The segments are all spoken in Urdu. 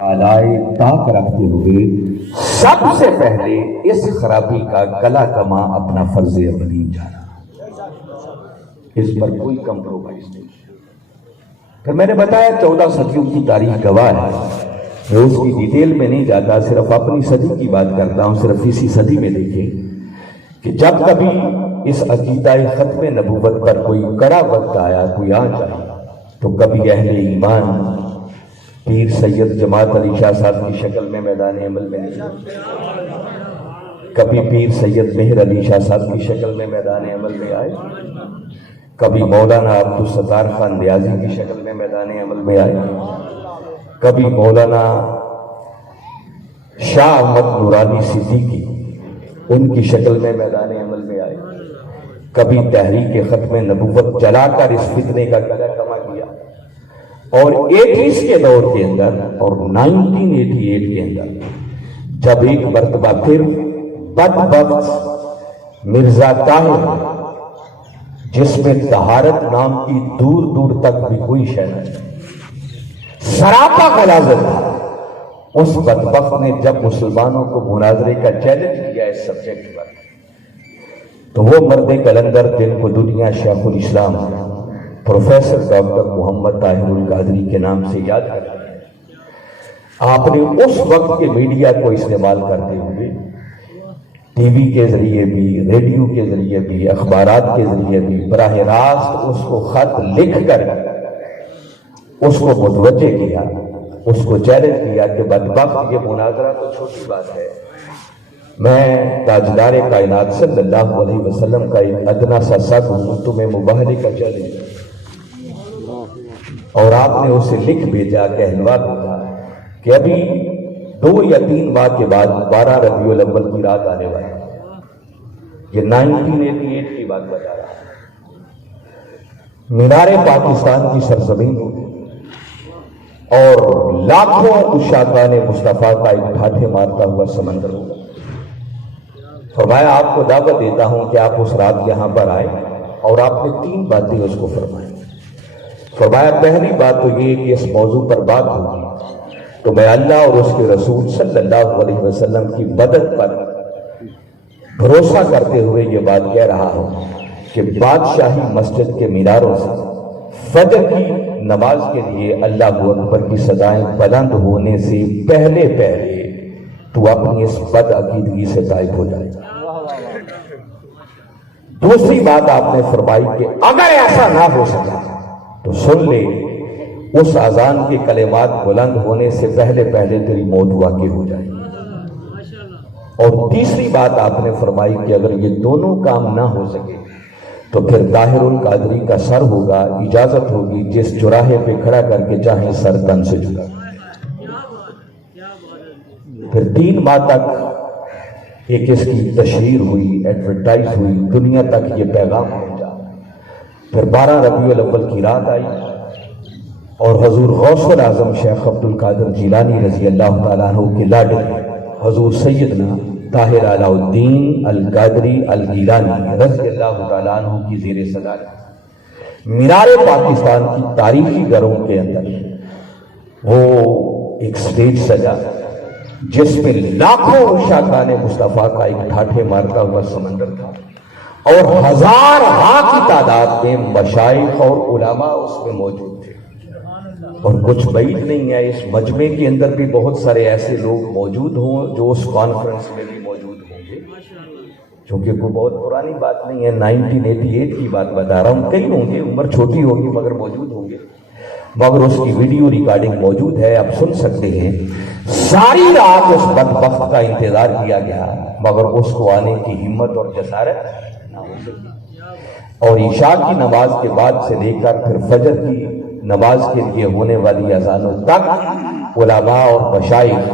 آلائے طاق رکھتے ہوئے سب سے پہلے اس خرابی کا گلا کما اپنا فرض اولی جانا، اس پر کوئی کمپرومائز نہیں۔ پھر میں نے بتایا 14 صدیوں کی تاریخ گواہ ہے، میں اس کی ڈیٹیل میں نہیں جاتا، صرف اپنی صدی کی بات کرتا ہوں۔ صرف اسی صدی میں دیکھیں کہ جب کبھی اس عقیدہ ختم نبوت پر کوئی کڑا وقت آیا، کوئی آنچ آئی، تو کبھی اہل ایمان پیر سید جماعت علی شاہ صاحب کی شکل میں میدان عمل میں نہیں، کبھی پیر سید مہر علی شاہ صاحب کی شکل میں میدان عمل میں آئے، کبھی مولانا عبدالستار خان نیازی کی شکل میں میدان عمل میں آئے، کبھی مولانا شاہ احمد نورانی صدیقی ان کی شکل میں میدان عمل میں آئے، کبھی تحریک ختم نبوت جلا کر اس فتنے کا گلا کما کیا، اور 80s کے دور کے اندر اور 1988 کے اندر جب ایک مرتبہ پھر بدبخت مرزا طاہر، جس میں طہارت نام کی دور دور تک بھی کوئی شے نہیں، سراپا غلاظت تھا، اس بدبخت نے جب مسلمانوں کو مناظرے کا چیلنج کیا اس سبجیکٹ پر، تو وہ مرد کلندر جن کو دنیا شیخ الاسلام پروفیسر ڈاکٹر محمد طاہر القادری کے نام سے یاد کرتے ہیں، آپ نے اس وقت کے میڈیا کو استعمال کرتے ہوئے ٹی وی کے ذریعے بھی، ریڈیو کے ذریعے بھی، اخبارات کے ذریعے بھی براہ راست اس کو خط لکھ کر اس کو متوجہ کیا، اس کو چیلنج کیا کہ بدبخت یہ مناظرہ تو چھوٹی بات ہے، میں تاجدار کائنات صلی اللہ علیہ وسلم کا ایک ادنا سا سگ ہوں، تمہیں مباہلے کا چیلنج، اور آپ نے اسے لکھ بھیجا، کہلوا بھیجا کہ ابھی 2 یا 3 ماہ کے بعد 12 ربیع الاول کی رات آنے والی ہے، یہ 1988 کی بات بتا رہا ہے، مینار پاکستان کی سرزمین اور لاکھوں عشاقان مصطفیٰ کا ایک ٹھاٹھے مارتا ہوا سمندر ہوگا۔ فرمایا آپ کو دعوت دیتا ہوں کہ آپ اس رات یہاں پر آئیں، اور آپ نے 3 باتیں اس کو فرمائیں۔ فرمایا پہلی بات تو یہ کہ اس موضوع پر بات ہوگی تو میں اللہ اور اس کے رسول صلی اللہ علیہ وسلم کی مدد پر بھروسہ کرتے ہوئے یہ بات کہہ رہا ہوں کہ بادشاہی مسجد کے میناروں سے فجر کی نماز کے لیے اللہ اکبر کی صدائیں بلند ہونے سے پہلے تو اپنی اس بد عقیدگی سے غائب ہو جائے گا۔ دوسری بات آپ نے فرمائی کہ اگر ایسا نہ ہو سکا تو سن لے، اس اذان کے کلمات بلند ہونے سے پہلے تیری موت واقع ہو جائے گی۔ اور تیسری بات آپ نے فرمائی کہ اگر یہ دونوں کام نہ ہو سکے تو پھر طاہر القادری کا سر ہوگا، اجازت ہوگی جس چوراہے پہ کھڑا کر کے چاہے سر تن سے جھکا۔ پھر 3 ماہ تک ایک اس کی تشہیر ہوئی، ایڈورٹائز ہوئی، دنیا تک یہ پیغام پہنچا۔ پھر 12 ربیع الاول کی رات آئی اور حضور غوث الاعظم شیخ عبد القادر جیلانی رضی اللہ تعالیٰ عنہ کے لاڈلے حضور سیدنا طاہر علاء الدین القادری الجیلانی رضی اللہ تعالیٰ عنہ کی زیر صدارت مینار پاکستان کی تاریخی گھروں کے اندر وہ ایک سٹیج سجا جس میں لاکھوں عشاقان مصطفیٰ کا ایک ٹھاٹھے مارتا ہوا سمندر تھا، اور ہزار کی تعداد میں مشائخ اور علماء اس میں موجود تھے۔ اور کچھ بعید نہیں ہے اس مجمع کے اندر بھی بہت سارے ایسے لوگ موجود ہوں جو اس کانفرنس میں بھی موجود ہوں گے، چونکہ کوئی بہت پرانی بات نہیں ہے، 1988 کی بات بتا رہا ہوں، کئی ہوں گے، عمر چھوٹی ہوگی مگر موجود ہوں گے، مگر اس کی ویڈیو ریکارڈنگ موجود ہے، آپ سن سکتے ہیں۔ ساری رات اس بدبخت کا انتظار کیا گیا مگر اس کو آنے کی ہمت اور جسارت نہ ہو سکی، اور عشاء کی نماز کے بعد سے لے کر پھر فجر کی نماز کے لیے ہونے والی اذانوں تک علماء اور مشائخ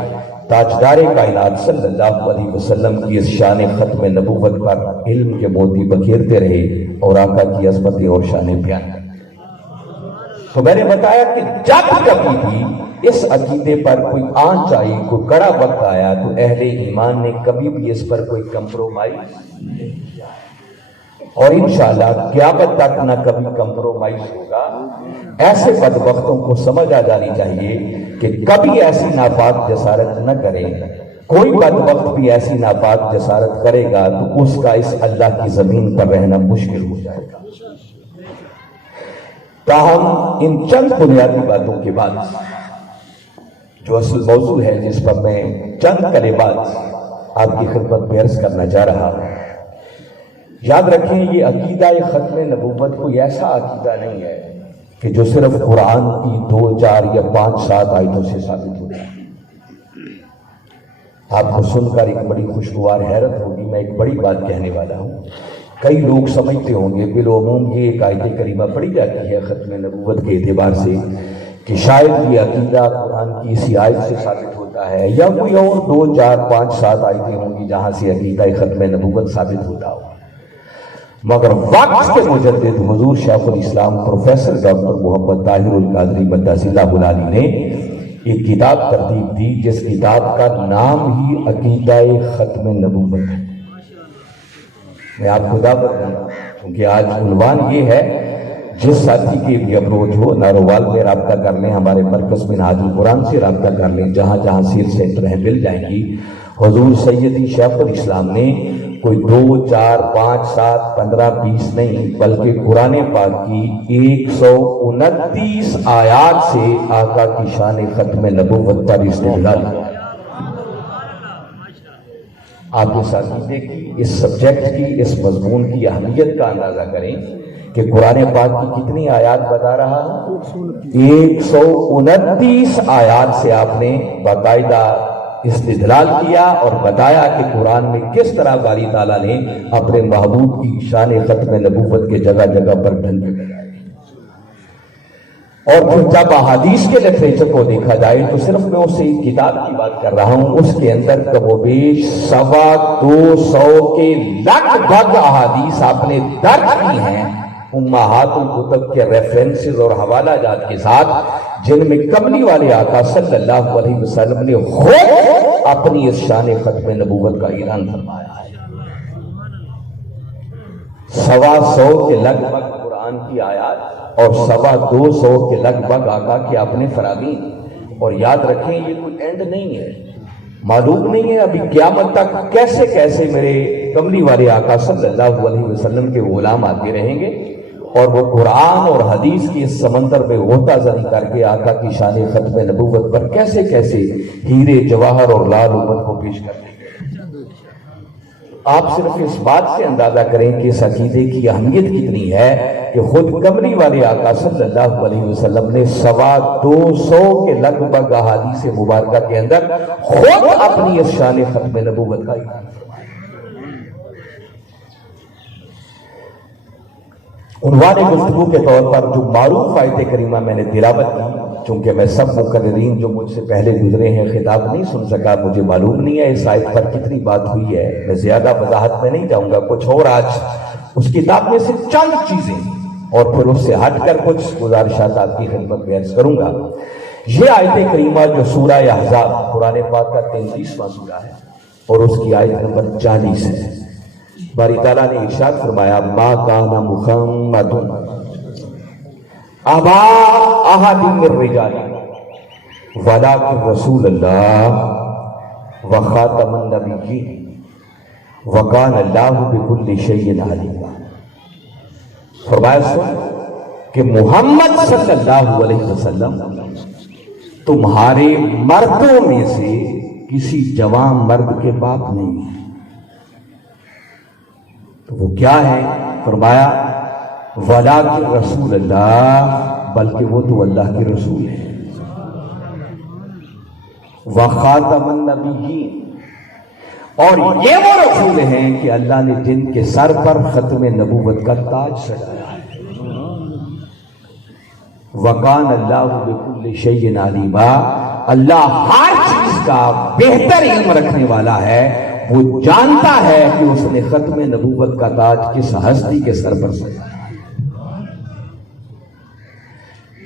تاجدار کائنات صلی اللہ علیہ وسلم کی اس شان ختم نبوت پر علم کے موتی بکھیرتے رہے اور آقا کی عظمتیں اور شانیں بیان کرتے۔ تو میں نے بتایا کہ جب کبھی بھی اس عقیدے پر کوئی آنچ آئی، کوئی کڑا وقت آیا تو اہل ایمان نے کبھی بھی اس پر کوئی کمپرومائز نہیں کیا۔ اور انشاءاللہ قیامت تک نہ کبھی کمپرومائز ہوگا۔ ایسے بدبختوں کو سمجھ آ جانی چاہیے کہ کبھی ایسی ناپاک جسارت نہ کریں۔ کوئی بدبخت بھی ایسی ناپاک جسارت کرے گا تو اس کا اس اللہ کی زمین پر رہنا مشکل ہو جائے گا۔ تاہم ان چند بنیادی باتوں کے بعد جو اصل موضوع ہے جس پر میں چند کلمات آپ کی خدمت میں عرض کرنا چاہ رہا ہوں، یاد رکھیں یہ عقیدہ ختم نبوت کوئی ایسا عقیدہ نہیں ہے کہ جو صرف قرآن کی 2 4 یا 5 7 آیتوں سے ثابت ہوتا ہے۔ آپ کو سن کر ایک بڑی خوشگوار حیرت ہوگی، میں ایک بڑی بات کہنے والا ہوں۔ کئی لوگ سمجھتے ہوں گے بالعموم یہ ایک آیت کریمہ پڑھی جاتی ہے ختم نبوت کے اعتبار سے کہ شاید یہ عقیدہ قرآن کی اسی آیت سے ثابت ہوتا ہے، یا کوئی اور 2 4 5 7 آیتیں ہوں گی جہاں سے عقیدہ ختم نبوت ثابت ہوتا ہو۔ مگر وقت کے مجدد حضور شیخ الاسلام پروفیسر ڈاکٹر محمد طاہر القادری مدث اللہ العالی نے ایک کتاب ترتیب دی جس کتاب کا نام ہی عقیدہ ختم نبوت ہے۔ میں آپ کو دعوت دوں گا کیونکہ آج عنوان یہ ہے، جس ساتھی کے بھی اپروچ ہو ناروال میں رابطہ کر لیں، ہمارے مرکز منہاج القرآن سے رابطہ کر لیں، جہاں جہاں سیل سینٹر ہیں مل جائیں گی۔ حضور سیدی شیخ الاسلام نے کوئی 2 4 5 7 15 20 نہیں بلکہ قرآن پاک کی 129 آیات سے آقا کی شان ختم نبوت پر استدلال کیا۔ آپ اس عقیدے کی، اس سبجیکٹ کی، اس مضمون کی اہمیت کا اندازہ کریں کہ قرآن پاک کی کتنی آیات بتا رہا ہے؟ 129 آیات سے آپ نے باقاعدہ استدلال کیا اور بتایا کہ قرآن میں کس طرح باری تعالیٰ نے اپنے محبوب کی شان ختم نبوت کے جگہ جگہ پر ڈھنڈے لگائے۔ اور پھر جب احادیث کے لٹریچر کو دیکھا جائے تو صرف میں اس ایک کتاب کی بات کر رہا ہوں، اس کے اندر کم و بیش 225 کے لگ بھگ احادیث آپ نے درج کی ہیں امہات الکتب کے ریفرنسز اور حوالہ جات کے ساتھ، جن میں کملی والے آقا صلی اللہ علیہ وسلم نے خود اپنی اس شان ختم نبوت کا اعلان فرمایا ہے۔ 125 کے لگ بھگ قرآن کی آیات اور 225 کے لگ بھگ آقا کے اپنے فراغین۔ اور یاد رکھیں یہ کوئی اینڈ نہیں ہے، معلوم نہیں ہے ابھی قیامت تک کیسے کیسے میرے کملی والے آقا صلی اللہ علیہ وسلم کے غلام آتے رہیں گے اور وہ قرآن اور حدیث کی اس سمندر میں غوطہ زنی کر کے آقا کی شان ختم نبوت پر کیسے کیسے ہیرے جواہر اور لال امت کو پیش کر دیں گے۔ آپ صرف اس بات سے اندازہ کریں کہ اس عقیدے کی اہمیت کتنی ہے کہ خود کملی والے آقا صلی اللہ علیہ وسلم نے 225 کے لگ بھگ احادیث مبارکہ کے اندر خود اپنی اس شان ختم نبوت کا اعلان فرمایا۔ عنوان گفتگو کے طور پر جو معروف آیت کریمہ میں نے تلاوت کی، چونکہ میں سب مقررین جو مجھ سے پہلے گزرے ہیں خطاب نہیں سن سکا، مجھے معلوم نہیں ہے اس آیت پر کتنی بات ہوئی ہے، میں زیادہ وضاحت میں نہیں جاؤں گا، کچھ اور آج اس کتاب میں سے چند چیزیں اور پھر اس سے ہٹ کر کچھ گزارشات آپ کی خدمت میں عرض کروں گا۔ یہ آیت کریمہ جو سورہ احزاب قرآن پاک کا 33واں سورہ ہے اور اس کی آیت نمبر 40 ہے، باری تعالیٰ نے ارشاد فرمایا ما کان محمد ابا احد من الرجال ولکن رسول اللہ وخاتم النبیین وکان اللہ بکل شیء علیما۔ فرمایا سن کہ محمد صلی اللہ علیہ وسلم تمہارے مردوں میں سے کسی جوان مرد کے باپ نہیں ہے، تو وہ کیا ہے؟ فرمایا ولیکن رسول اللہ، بلکہ وہ تو اللہ کے رسول ہے، وخاتم النبیین، اور یہ وہ رسول ہیں کہ اللہ نے جن کے سر پر ختم نبوت کا تاج سجایا ہے، وکان اللہ بکل شیء علیما، اللہ ہر چیز کا بہتر علم رکھنے والا ہے، وہ جانتا ہے کہ اس نے ختم نبوت کا تاج کس ہستی کے سر پر سجایا ہے۔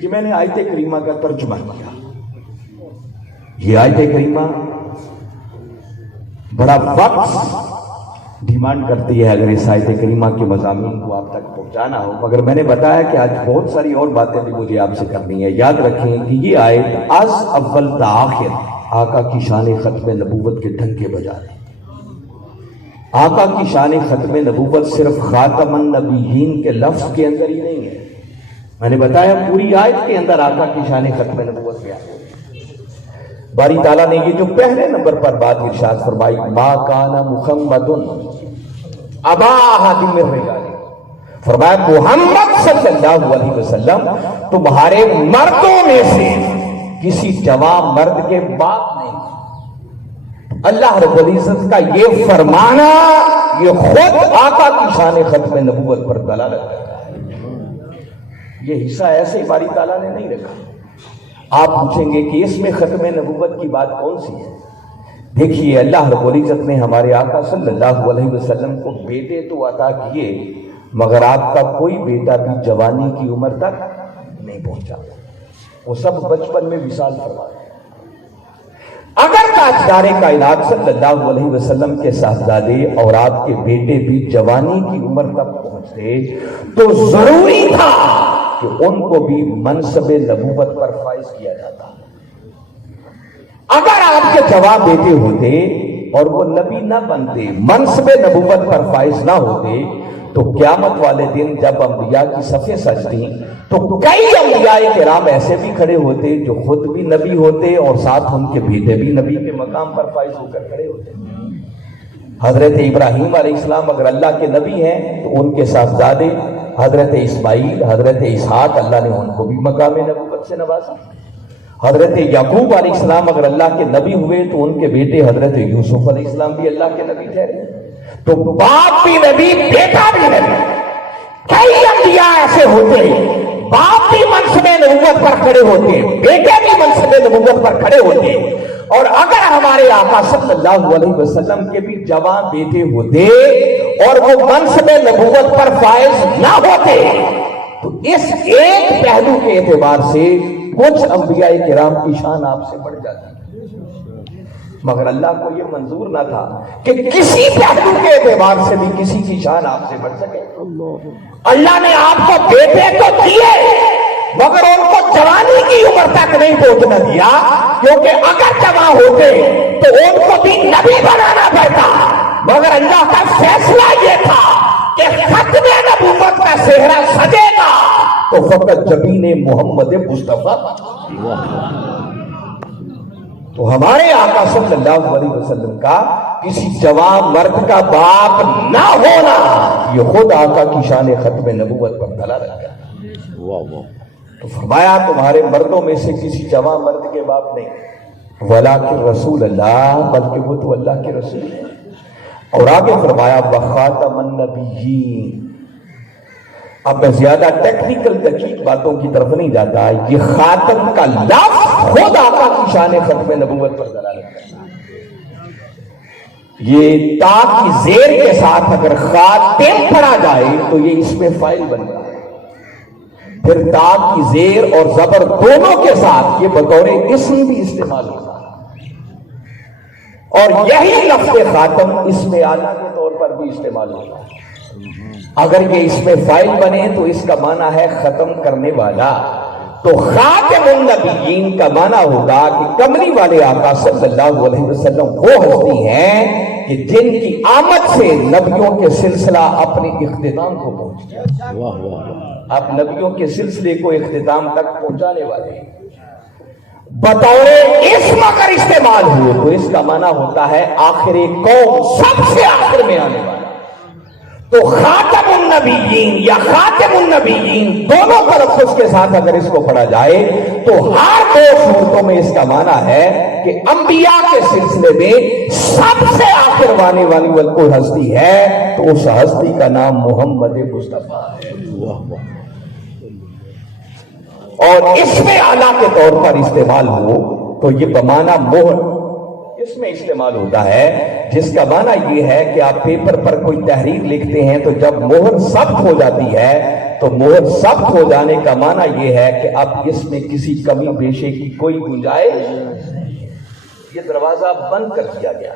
یہ میں نے آیت کریمہ کا ترجمہ کیا۔ یہ آیت کریمہ بڑا وقت ڈیمانڈ کرتی ہے اگر اس آیت کریمہ کے مضامین کو آپ تک پہنچانا ہو، مگر میں نے بتایا کہ آج بہت ساری اور باتیں بھی مجھے آپ سے کرنی ہے۔ یاد رکھیں کہ یہ آیت از اول تا آخر آقا کی شان ختم نبوت کے ڈنکے بجا رہی ہے۔ آقا کی شان ختم نبوت صرف خاتم النبیین کے لفظ کے اندر ہی نہیں ہے، میں نے بتایا پوری آیت کے اندر آقا کی شان ختم نبوت بیان ہے۔ باری تعالیٰ نے یہ جو پہلے نمبر پر بات ارشاد فرمائی، ما کان محمد ابا احد من رجالکم، فرمایا محمد صلی اللہ علیہ وسلم تمہارے مردوں میں سے کسی جوان مرد کے باپ نہیں۔ اللہ رب العزت کا یہ فرمانا یہ خود آقا کی شان ختم نبوت پر دلالت کرتا ہے۔ یہ حصہ ایسے ہی باری تعالیٰ نے نہیں رکھا۔ آپ پوچھیں گے کہ اس میں ختم نبوت کی بات کون سی ہے؟ دیکھیے اللہ رب العزت نے ہمارے آقا صلی اللہ علیہ وسلم کو بیٹے تو عطا کیے، مگر آپ کا کوئی بیٹا بھی جوانی کی عمر تک نہیں پہنچا، وہ سب بچپن میں وصال فرما گئے۔ اگر تاجدار کائنات صلی اللہ علیہ وسلم کے صاحبزادے اور آپ کے بیٹے بھی جوانی کی عمر تک پہنچتے تو ضروری تھا کہ ان کو بھی منصب نبوت پر فائز کیا جاتا۔ اگر آپ کے جوان بیٹے ہوتے اور وہ نبی نہ بنتے، منصب نبوت پر فائز نہ ہوتے، تو قیامت والے دن جب انبیاء کی صفیں سجتی تو کئی انبیاء کرام ایسے بھی کھڑے ہوتے جو خود بھی نبی ہوتے اور ساتھ ان کے بیٹے بھی نبی کے مقام پر فائز ہو کر کھڑے ہوتے۔ حضرت ابراہیم علیہ السلام اگر اللہ کے نبی ہیں تو ان کے صاحبزادے حضرت اسماعیل، حضرت اسحاق، اللہ نے ان کو بھی مقام نبوت سے نوازا۔ حضرت یعقوب علیہ السلام اگر اللہ کے نبی ہوئے تو ان کے بیٹے حضرت یوسف علیہ السلام بھی اللہ کے نبی ٹھہرے۔ تو باپ بھی نبی، بیٹا بھی نبی۔ کئی انبیاء ایسے ہوتے باپ بھی منصب نبوت پر کھڑے ہوتے، بیٹے بھی منصب نبوت پر کھڑے ہوتے، اور اگر ہمارے آقا صلی اللہ علیہ وسلم کے بھی جوان بیٹے ہوتے اور وہ منصب نبوت پر فائز نہ ہوتے تو اس ایک پہلو کے اعتبار سے کچھ انبیاء کرام کی شان آپ سے بڑھ جاتی، مگر اللہ کو یہ منظور نہ تھا کہ کسی پہلو کے اعتبار سے بھی کسی کی شان آپ سے بڑھ سکے۔ اللہ نے آپ کو بیٹے تو دیے مگر ان کو جوانی کی عمر تک نہیں پہنچنا دیا، کیونکہ اگر جوان ہوتے تو ان کو بھی نبی بنانا پڑتا، مگر اللہ کا فیصلہ یہ تھا کہ ختم نبوت کا صحرا سجے گا تو فقط جبین محمد مصطفیٰ۔ تو ہمارے آقا صلی اللہ علیہ وسلم کا کسی جوان مرد کا باپ نہ ہونا یہ خود آقا کی شان ختم نبوت پر دلالت کرتا ہے۔ تو فرمایا تمہارے مردوں میں سے کسی جوان مرد کے باپ نہیں، ولیکن رسول اللہ، بلکہ وہ تو اللہ کے رسول ہیں۔ اور آگے فرمایا وخاتم النبیین۔ اب میں زیادہ ٹیکنیکل دقیق باتوں کی طرف نہیں جاتا، یہ خاتم کا لفظ خود آقا کی شان ختم نبوت پر دلالت کرتا ہے۔ یہ تا کی زیر کے ساتھ اگر خاتم پڑھا جائے تو یہ اس میں فائل بن جائے، پھر تا کی زیر اور زبر دونوں کے ساتھ یہ بطور اسم بھی استعمال ہوتا ہے، اور یہی لفظ خاتم اسم اعلیٰ کے طور پر بھی استعمال ہوتا ہے۔ اگر یہ اس میں فائل بنے تو اس کا معنی ہے ختم کرنے والا، تو خاتم النبیین کا معنی ہوگا کہ کملی والے آقا صلی اللہ علیہ وسلم وہ ہستی ہیں کہ جن کی آمد سے نبیوں کے سلسلہ اپنے اختتام کو پہنچ گیا۔ آپ نبیوں کے سلسلے کو اختتام تک پہنچانے والے ہیں۔ بطور اسم اگر استعمال ہو تو اس کا معنی ہوتا ہے آخر قوم، سب سے آخر میں آنے والا۔ تو خاتم النبیین یا خاتم النبیین دونوں تلفظ کے ساتھ اگر اس کو پڑھا جائے تو ہر دو صورتوں میں اس کا معنی ہے کہ انبیاء کے سلسلے میں سب سے آخر آنے والی کوئی ہستی ہے تو اس ہستی کا نام محمد مصطفیٰ ہے۔ اور اس میں اعلیٰ کے طور پر استعمال ہو تو یہ بمانا مہر اس میں استعمال ہوتا ہے، جس کا معنی یہ ہے کہ آپ پیپر پر کوئی تحریر لکھتے ہیں تو جب مہر ثبت ہو جاتی ہے تو مہر ثبت ہو جانے کا معنی یہ ہے کہ اب اس میں کسی کمی بیشے کی کوئی گنجائش نہیں، یہ دروازہ بند کر دیا گیا۔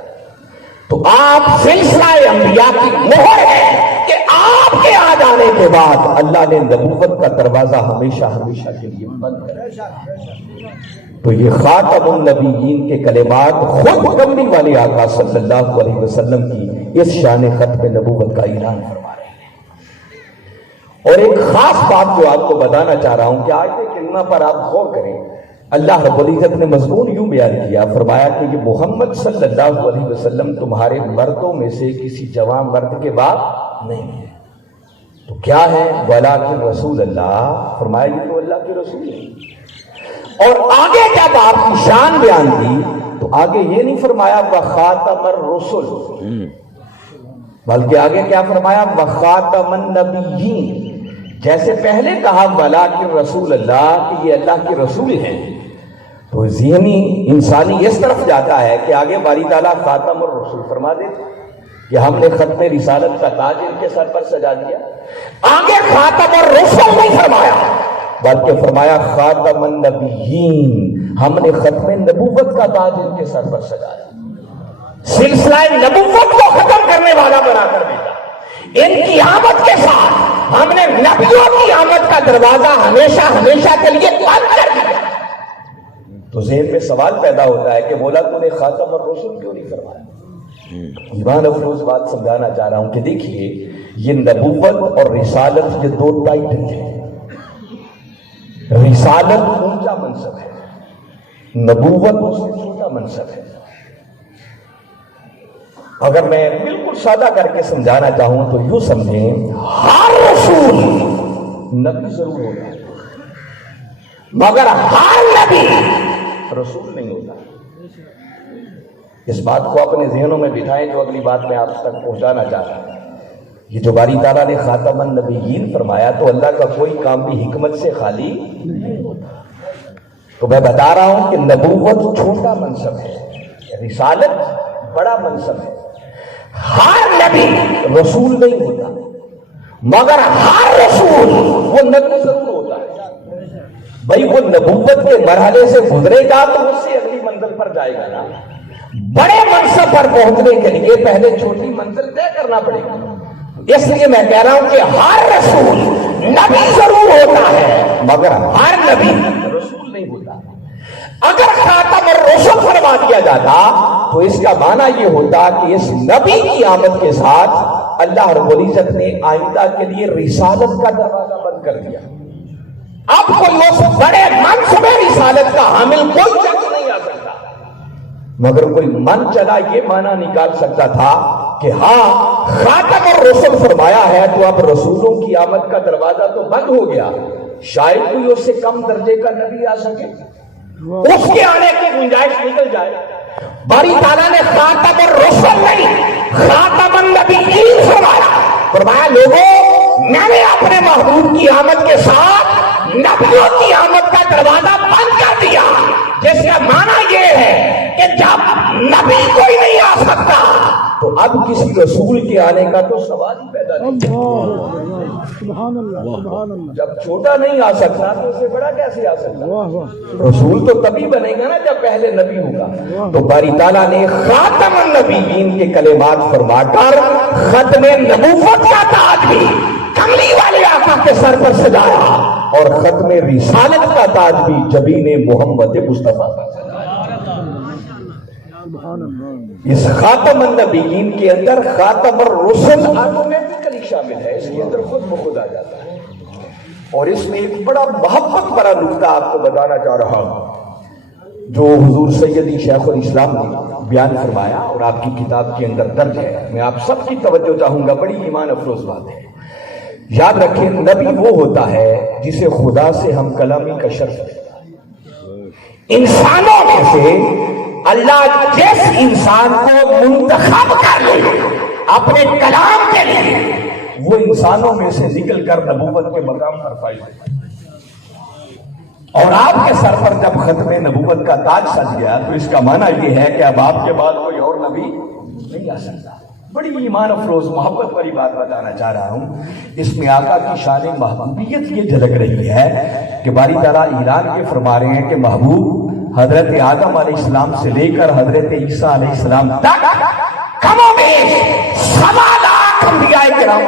تو آپ سلسلہ انبیاء کی مہر ہے کہ آپ کے آ جانے کے بعد اللہ نے نبوت کا دروازہ ہمیشہ ہمیشہ کے لیے بند کر دیا۔ تو یہ خاتم النبیین کے کلمات خود کملی والے آقا صلی اللہ علیہ وسلم کی اس شان ختم نبوت کا اعلان فرما رہے ہیں۔ اور ایک خاص بات جو آپ کو بتانا چاہ رہا ہوں کہ آیت کریمہ پر آپ غور کریں، اللہ رب العزت نے مضمون یوں بیان کیا، فرمایا کہ یہ محمد صلی اللہ علیہ وسلم تمہارے مردوں میں سے کسی جوان مرد کے بعد نہیں ہے، تو کیا ہے؟ ولیکن رسول اللہ، فرمایا یہ تو اللہ کے رسول ہے۔ اور آگے جب آپ کی شان بیان کی تو آگے یہ نہیں فرمایا وخاتم الرسل، بلکہ آگے کیا فرمایا؟ وخاتم النبیین۔ جیسے پہلے کہا ولیکن رسول اللہ کہ یہ اللہ کے رسول ہیں، تو ذہنی انسانی اس طرف جاتا ہے کہ آگے باری تعالیٰ خاتم الرسول فرما دیتے کہ ہم نے ختم رسالت کا تاج ان کے سر پر سجا دیا۔ آگے خاتم الرسل نہیں فرمایا بلکہ فرمایا خاتم النبیین، ہم نے ختم نبوت کا تاج ان کے سر پر سجایا، سلسلہ نبوت کو ختم کرنے والا بنا کر دیتا۔ ان کی آمد کے ساتھ ہم نے نبیوں کی آمد کا دروازہ ہمیشہ ہمیشہ کے لیے بند کر دیا۔ تو ذہن میں سوال پیدا ہوتا ہے کہ مولا تو نے خاتم الرسل کیوں نہیں فرمایا؟ ایمان افروز بات سمجھانا چاہ رہا ہوں کہ دیکھیے یہ نبوت اور رسالت یہ دو ٹائٹل ہیں۔ رسالت اونچا منصب ہے، نبوت اس سے چھوٹا منصب ہے۔ اگر میں بالکل سادہ کر کے سمجھانا چاہوں تو یوں سمجھیں، ہر رسول نبی ضرور ہوتا ہے مگر ہر نبی رسول نہیں ہوتا۔ اس بات کو اپنے ذہنوں میں بٹھائیں جو اگلی بات میں آپ تک پہنچانا چاہتا ہوں۔ یہ جو باری تعالیٰ نے خاتم النبیین فرمایا تو اللہ کا کوئی کام بھی حکمت سے خالی نہیں ہوتا۔ تو میں بتا رہا ہوں کہ نبوت چھوٹا منصب ہے، رسالت بڑا منصب ہے۔ ہر نبی رسول نہیں ہوتا مگر ہر رسول وہ نبی ضرور ہوتا ہے۔ بھائی وہ نبوت کے مرحلے سے گزرے گا تو اس سے اگلی منزل پر جائے گا نا۔ بڑے منصب پر پہنچنے کے لیے پہلے چھوٹی منزل طے کرنا پڑے گا۔ اس لیے میں کہہ رہا ہوں کہ ہر رسول نبی ضرور ہوتا ہے مگر ہر نبی رسول نہیں ہوتا۔ اگر خاتم الرسل فرما دیا جاتا تو اس کا معنی یہ ہوتا کہ اس نبی کی آمد کے ساتھ اللہ رب العزت نے آئندہ کے لیے رسالت کا دروازہ بند کر دیا۔ اب کوئی اس بڑے منصب رسالت کا حامل کوئی شخص نہیں آ سکتا، مگر کوئی من چلا یہ معنی نکال سکتا تھا کہ ہاں خاتم الرسل فرمایا ہے تو اب رسولوں کی آمد کا دروازہ تو بند ہو گیا، شاید کوئی اس سے کم درجے کا نبی آ سکے، اس کے آنے کی گنجائش نکل جائے۔ باری تعالیٰ نے خاتم الرسل نہیں خاتم النبیین فرمایا لوگوں میں نے اپنے محبوب کی آمد کے ساتھ نبیوں کی آمد کا دروازہ بند کر دیا، جس کا معنی یہ ہے کہ جب نبی کوئی نہیں آ سکتا تو اب کسی رسول کے آنے کا تو سوال ہی پیدا نہیں۔ سبحان اللہ، جب چھوٹا نہیں آ سکتا تو اس سے بڑا کیسے آ سکتا؟ رسول تو تبھی بنے گا نا جب پہلے نبی ہوگا۔ تو باری تعالیٰ نے خاتم النبیین کے کلمات فرما کر ختم نبوت کا تاج بھی کملی والے آقا کے سر پر سجایا اور ختم رسالت کا تاج بھی جبین محمد مصطفیٰ پر سجایا۔ اس خاتم النبیین کے اندر خاتم الرسل آٹومیٹکلی شامل ہے، اس کے اندر خود بخود آ جاتا ہے۔ اور اس میں ایک بڑا محبت بڑا نقطہ آپ کو بتانا چاہ رہا ہوں جو حضور سیدی شیخ الاسلام نے بیان فرمایا اور آپ کی کتاب کے اندر درج ہے۔ میں آپ سب کی توجہ چاہوں گا، بڑی ایمان افروز بات ہے۔ یاد رکھیں نبی وہ ہوتا ہے جسے خدا سے ہم کلامی کا شرف دیتا ہے۔ انسانوں میں سے اللہ جس انسان کو منتخب کر لے اپنے کلام کے لیے وہ انسانوں میں سے نکل کر نبوت کے مقام پر فائز ہوتا ہے۔ اور آپ کے سر پر جب ختم نبوت کا تاج سج گیا تو اس کا معنی یہ ہے کہ اب آپ کے بعد کوئی اور نبی نہیں آ سکتا۔ بڑی ایمان افروز محبت والی بات بتانا چاہ رہا ہوں۔ اس میں آقا کی شان محبوبیت یہ جھلک رہی ہے کہ باری تعالیٰ اعلان کے فرما رہے ہیں کہ محبوب حضرت آدم علیہ السلام سے لے کر حضرت عیسیٰ علیہ السلام تک کم و بیش 1.25 لاکھ انبیاء کرام،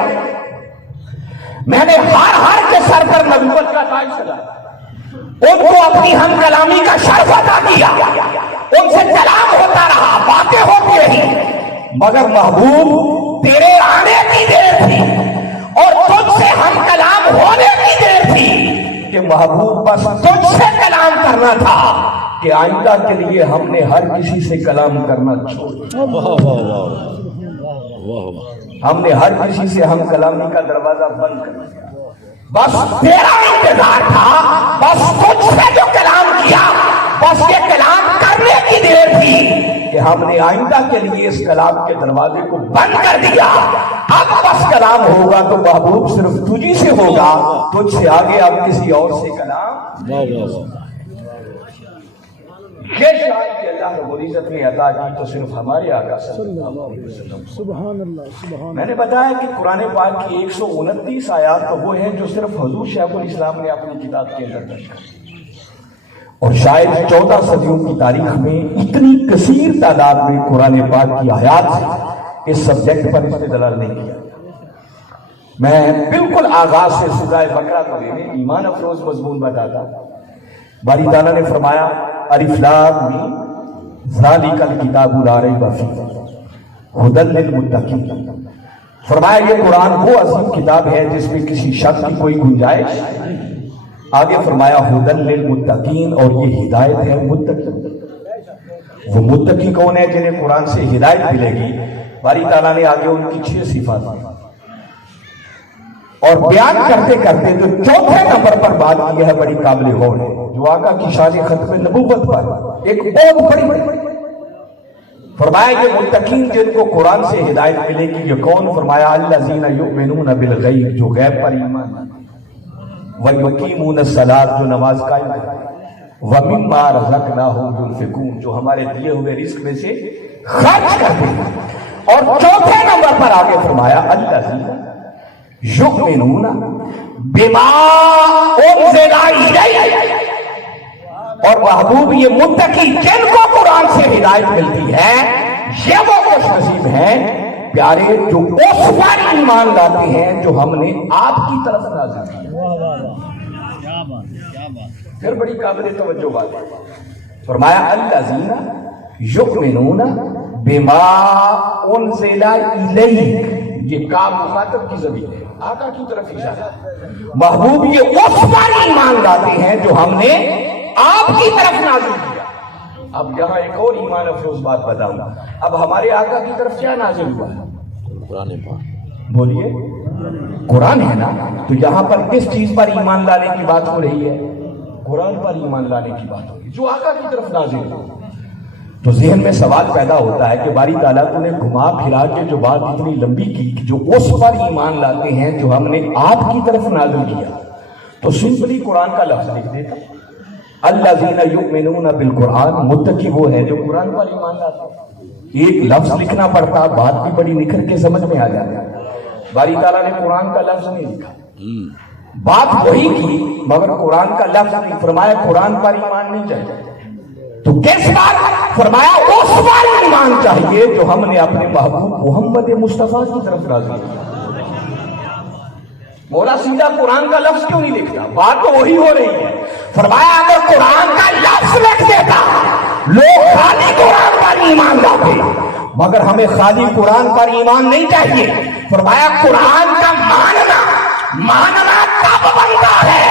میں نے ہر کے سر پر نبوت کا تاج سجایا، ان کو اپنی ہم کلامی کا شرف عطا کیا، ان سے کلام ہوتا رہا، باتیں ہوتی رہی، مگر محبوب تیرے آنے کی دیر تھی اور تجھ سے ہم کلام ہونے کی دیر تھی کہ محبوب بس تجھ سے کلام کرنا تھا کہ آئندہ کے لیے ہم نے ہر کسی سے کلام کرنا چھوڑ دیا۔ ہم نے ہر کسی سے ہم کلامی کا دروازہ بند کر دیا، بس تیرا انتظار تھا، بس تجھ سے جو کلام کیا بس یہ کلام کرنے کی دیر تھی کہ ہم نے آئندہ کے لیے اس کلام کے دروازے کو بند کر دیا۔ اب بس کلام ہوگا تو محبوب صرف تجھی سے ہوگا، تجھ سے آگے اب کسی اور سے کلام۔ یہ شان کہ اللہ رب العزت نے عطا کی تو صرف ہمارے آقا صلی اللہ علیہ وسلم۔ سبحان اللہ، سبحان میں نے بتایا کہ قرآن پاک کی 129 آیات تو وہ ہیں جو صرف حضور شیخ الاسلام نے اپنی کتاب کے اندر درج کر، اور شاید 14 صدیوں کی تاریخ میں اتنی کثیر تعداد میں قرآن پاک کی آیات سے اس سبجیکٹ پر استدلال نہیں کیا۔ میں بالکل آغاز سے سورہ بقرہ کو لینے ایمان افروز مضمون بتاتا۔ باری تعالیٰ نے فرمایا الف لام میم ذالک الکتاب لا ریب فیہ ھدی للمتقین، فرمایا یہ قرآن وہ عظیم کتاب ہے جس میں کسی شک کی کوئی گنجائش۔ آگے فرمایا ھدی للمتقین، اور یہ ہدایت ہے متقین۔ وہ متقی کون ہے جنہیں قرآن سے ہدایت ملے گی؟ باری تعالیٰ نے آگے ان کی 6 صفات دی، اور بیان کرتے کرتے جو چوتھے نمبر پر بات کی ہے بڑی قابل غور ہے، جو آقا کی شان ختم نبوت پر ایک بہت بڑی فرمایا یہ متقین جن کو قرآن سے ہدایت ملے گی یہ کون؟ فرمایا الذین یؤمنون بالغیب، جو غیب پر ایمان، وَيُقِيمُونَ الصَّلَاةَ، جو نماز قائم ہے، وَمِمَّا رَزَقْنَاهُمْ يُنْفِقُونَ، جو ہمارے دیے ہوئے رزق میں سے خرچ کرتے ہیں۔ اور چوتھے نمبر پر آگے فرمایا الذین یؤمنون بما انزل الیک، اور محبوب یہ متقی جن کو قرآن سے ہدایت ملتی ہے یہ وہ خوش نصیب ہیں پیارے جو اس پر ایمان لاتے ہیں جو ہم نے آپ کی طرف نازل کیا۔ پھر بڑی قابل توجہ بات ہے، فرمایا الذین یؤمنون بما انزل الیک، یہ کام مخاطب کی ضمیر ہے، آقا کی طرف اشارہ۔ محبوب یہ اس پر ایمان لاتے ہیں جو ہم نے آپ کی طرف نازل کیا۔ اب یہاں ایک اور ایمان افروز بات بتاؤں، اب ہمارے آقا کی طرف کیا نازل ہوا ہے؟ قرآن پاک، بولیے قرآن ہے نا، تو یہاں پر کس چیز پر ایمان لانے کی بات ہو رہی ہے؟ قرآن پر ایمان لانے کی بات ہو رہی ہے جو آقا کی طرف نازل ہوا۔ تو ذہن میں سوال پیدا ہوتا ہے کہ باری تعالیٰ تو نے گھما پھرا کے جو بات اتنی لمبی کی کہ جو اس پر ایمان لاتے ہیں جو ہم نے آپ کی طرف نازل کیا، تو سمپلی قرآن کا لفظ لکھ دیتا الذین یؤمنون بالقرآن، متقی وہ ہے جو قرآن پر ایمان لاتے ہیں۔ ایک لفظ لکھنا پڑتا، بات بھی بڑی نکھر کے سمجھ میں آ جاتی ہے۔ باری تعالیٰ نے قرآن کا لفظ نہیں لکھا، بات وہی کی مگر قرآن کا لفظ نہیں، فرمایا قرآن پر ایمان نہیں چاہیے تو کس بات؟ فرمایا اس پر ایمان چاہیے جو ہم نے اپنے محبوب محمد مصطفیٰ کی طرف نازل کیا۔ مولا سیدھا قرآن کا لفظ کیوں نہیں لکھتا؟ بات تو وہی ہو رہی ہے۔ فرمایا اگر قرآن کا لفظ لکھ دیتا لوگ خالی قرآن پر ایمان لاتے، مگر ہمیں خالی قرآن پر ایمان نہیں چاہیے۔ فرمایا قرآن کا ماننا کب بنتا ہے؟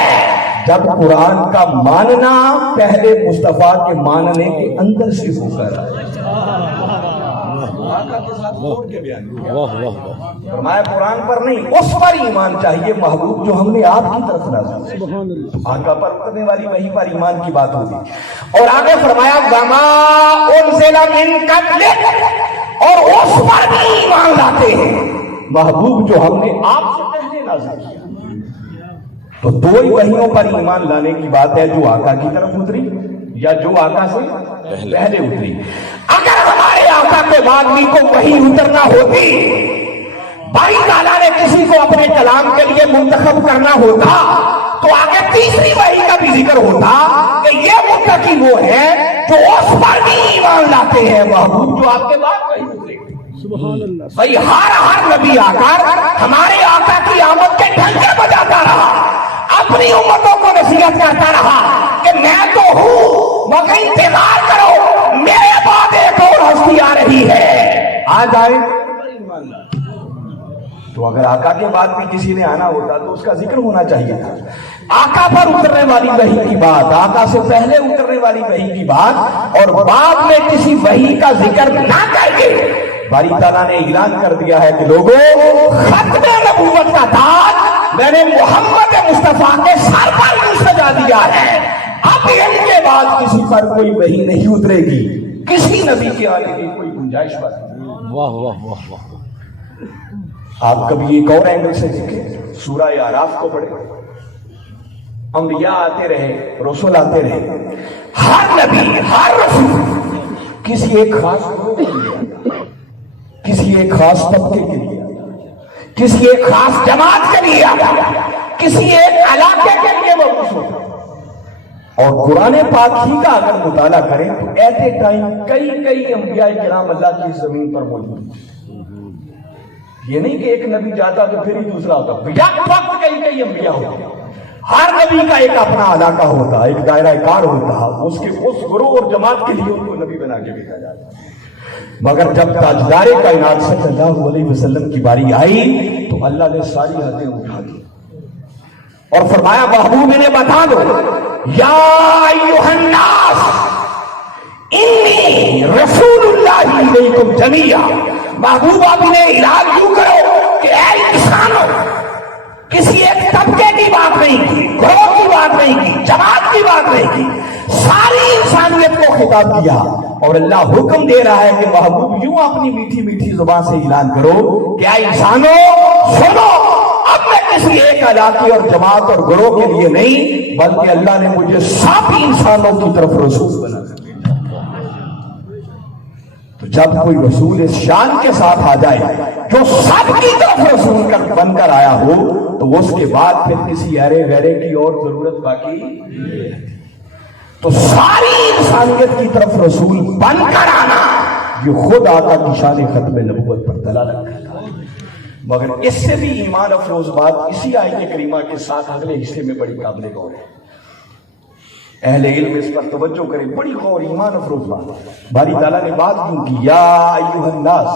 جب قرآن کا ماننا پہلے مصطفیٰ کے ماننے کے اندر سے ہو کر فرمایا قرآن پر نہیں اس پر ایمان چاہیے محبوب جو ہم نے آپ کی طرف نازل کیا۔ آقا پر اترنے والی وحی پر ایمان کی بات ہوگی۔ اور آگے فرمایا وما انزل من قبلک، اور اس پر بھی ایمان لاتے ہیں محبوب جو ہم نے آپ سے پہلے نازل کیا۔ تو دو ہی وحیوں پر ایمان لانے کی بات ہے، جو آقا کی طرف اتری یا جو آقا سے پہلے اتری۔ اگر ہمارے آقا کے بعد بھی کو وحی اترنا ہوتی، باری تعالیٰ نے کسی کو اپنے کلام کے لیے منتخب کرنا ہوتا تو آگے تیسری وحی کا بھی ذکر ہوتا کہ یہ متقی وہ ہے جو اس پر بھی ایمان لاتے ہیں محبوب جو آپ کے بعد وحی اترے۔ سبحان اللہ بھائی ہر نبی آ کر ہمارے آقا کی آمد کے ڈھنکے بجاتا رہا، اپنی امتوں کو نصیحت کرتا رہا کہ میں تو ہوں مگر انتظار کرو، میرے بعد ایک اور ہستی آ رہی ہے، آ جائے۔ تو اگر آقا کے بعد بھی کسی نے آنا ہوتا تو اس کا ذکر ہونا چاہیے تھا۔ آقا پر اترنے والی وحی کی بات، آقا سے پہلے اترنے والی وحی کی بات، اور بعد میں کسی وحی کا ذکر نہ کر کے باری تعالیٰ نے اعلان کر دیا ہے کہ لوگوں، ختم نبوت کا تاج میں نے محمد مصطفیٰ کے سر پر یوں سجا دیا ہے، اب ان کے بعد کسی پر کوئی وحی نہیں اترے گی، کسی نبی کے آنے کی کوئی گنجائش نہیں۔ واہ واہ واہ واہ۔ آپ کبھی ایک اور اینگل سے دیکھیں، سورہ اعراف کو پڑھیں، انبیاء آتے رہے، رسول آتے رہے، ہر نبی ہر رسول کسی ایک خاص گروہ کے لیے، کسی ایک خاص طبقے کے لیے، کسی ایک خاص جماعت کے لیے، کسی ایک علاقے کے لیے مبعوث ہوتا۔ اور قرآن پاک ہی کا اگر مطالعہ کریں تو ایٹ اے ٹائم کئی انبیاء کرام اللہ کی زمین پر موجود ہیں۔ یہ نہیں کہ ایک نبی جاتا تو پھر ہی دوسرا ہوتا، یک وقت کئی انبیاء ہوتے ہیں، ہر نبی کا ایک اپنا علاقہ ہوتا، ایک دائرہ کار ہوتا، اس کے اس گروہ اور جماعت کے لیے ان کو نبی بنا کے بھیجا جاتا۔ مگر جب تاجدار کائنات صلی اللہ علیہ وسلم کی باری آئی تو اللہ نے ساری حدیں اٹھا دی اور فرمایا محبوب انہیں بتا دو، یا ایھا الناس انی رسول اللہ الیکم جمیعا، محبوب آپ انہیں اعلان یوں کرو کہ اے انسانوں، کسی ایک طبقے کی بات نہیں کی، گروہ کی بات نہیں کی، جماعت کی بات نہیں کی، ساری انسانیت کو خطاب کیا، اور اللہ حکم دے رہا ہے کہ محبوب یوں اپنی میٹھی میٹھی زبان سے اعلان کرو کہ اے انسانوں سنو، اب میں کسی ایک علاقے اور جماعت اور گروہ کے لیے نہیں بلکہ اللہ نے مجھے سب انسانوں کی طرف رسول بنا کر بھیجا۔ تو جب کوئی رسول اس شان کے ساتھ آ جائے جو سب کی طرف رسول بن کر آیا ہو تو اس کے بعد پھر کسی ایرے ویرے کی اور ضرورت باقی نہیں رہتی۔ تو ساری انسانیت کی طرف رسول بن کر آنا یہ خود آقا کی شان ختم نبوت پر دلالت کرتا ہے۔ مگر اس سے بھی ایمان افروز بات اسی آیت کریمہ کے ساتھ اگلے حصے میں بڑی قابل غور ہے، اہل علم اس پر توجہ کریں، بڑی غور ایمان افروز بات۔ باری تعالیٰ نے بات کیوں کی، یا ایھا الناس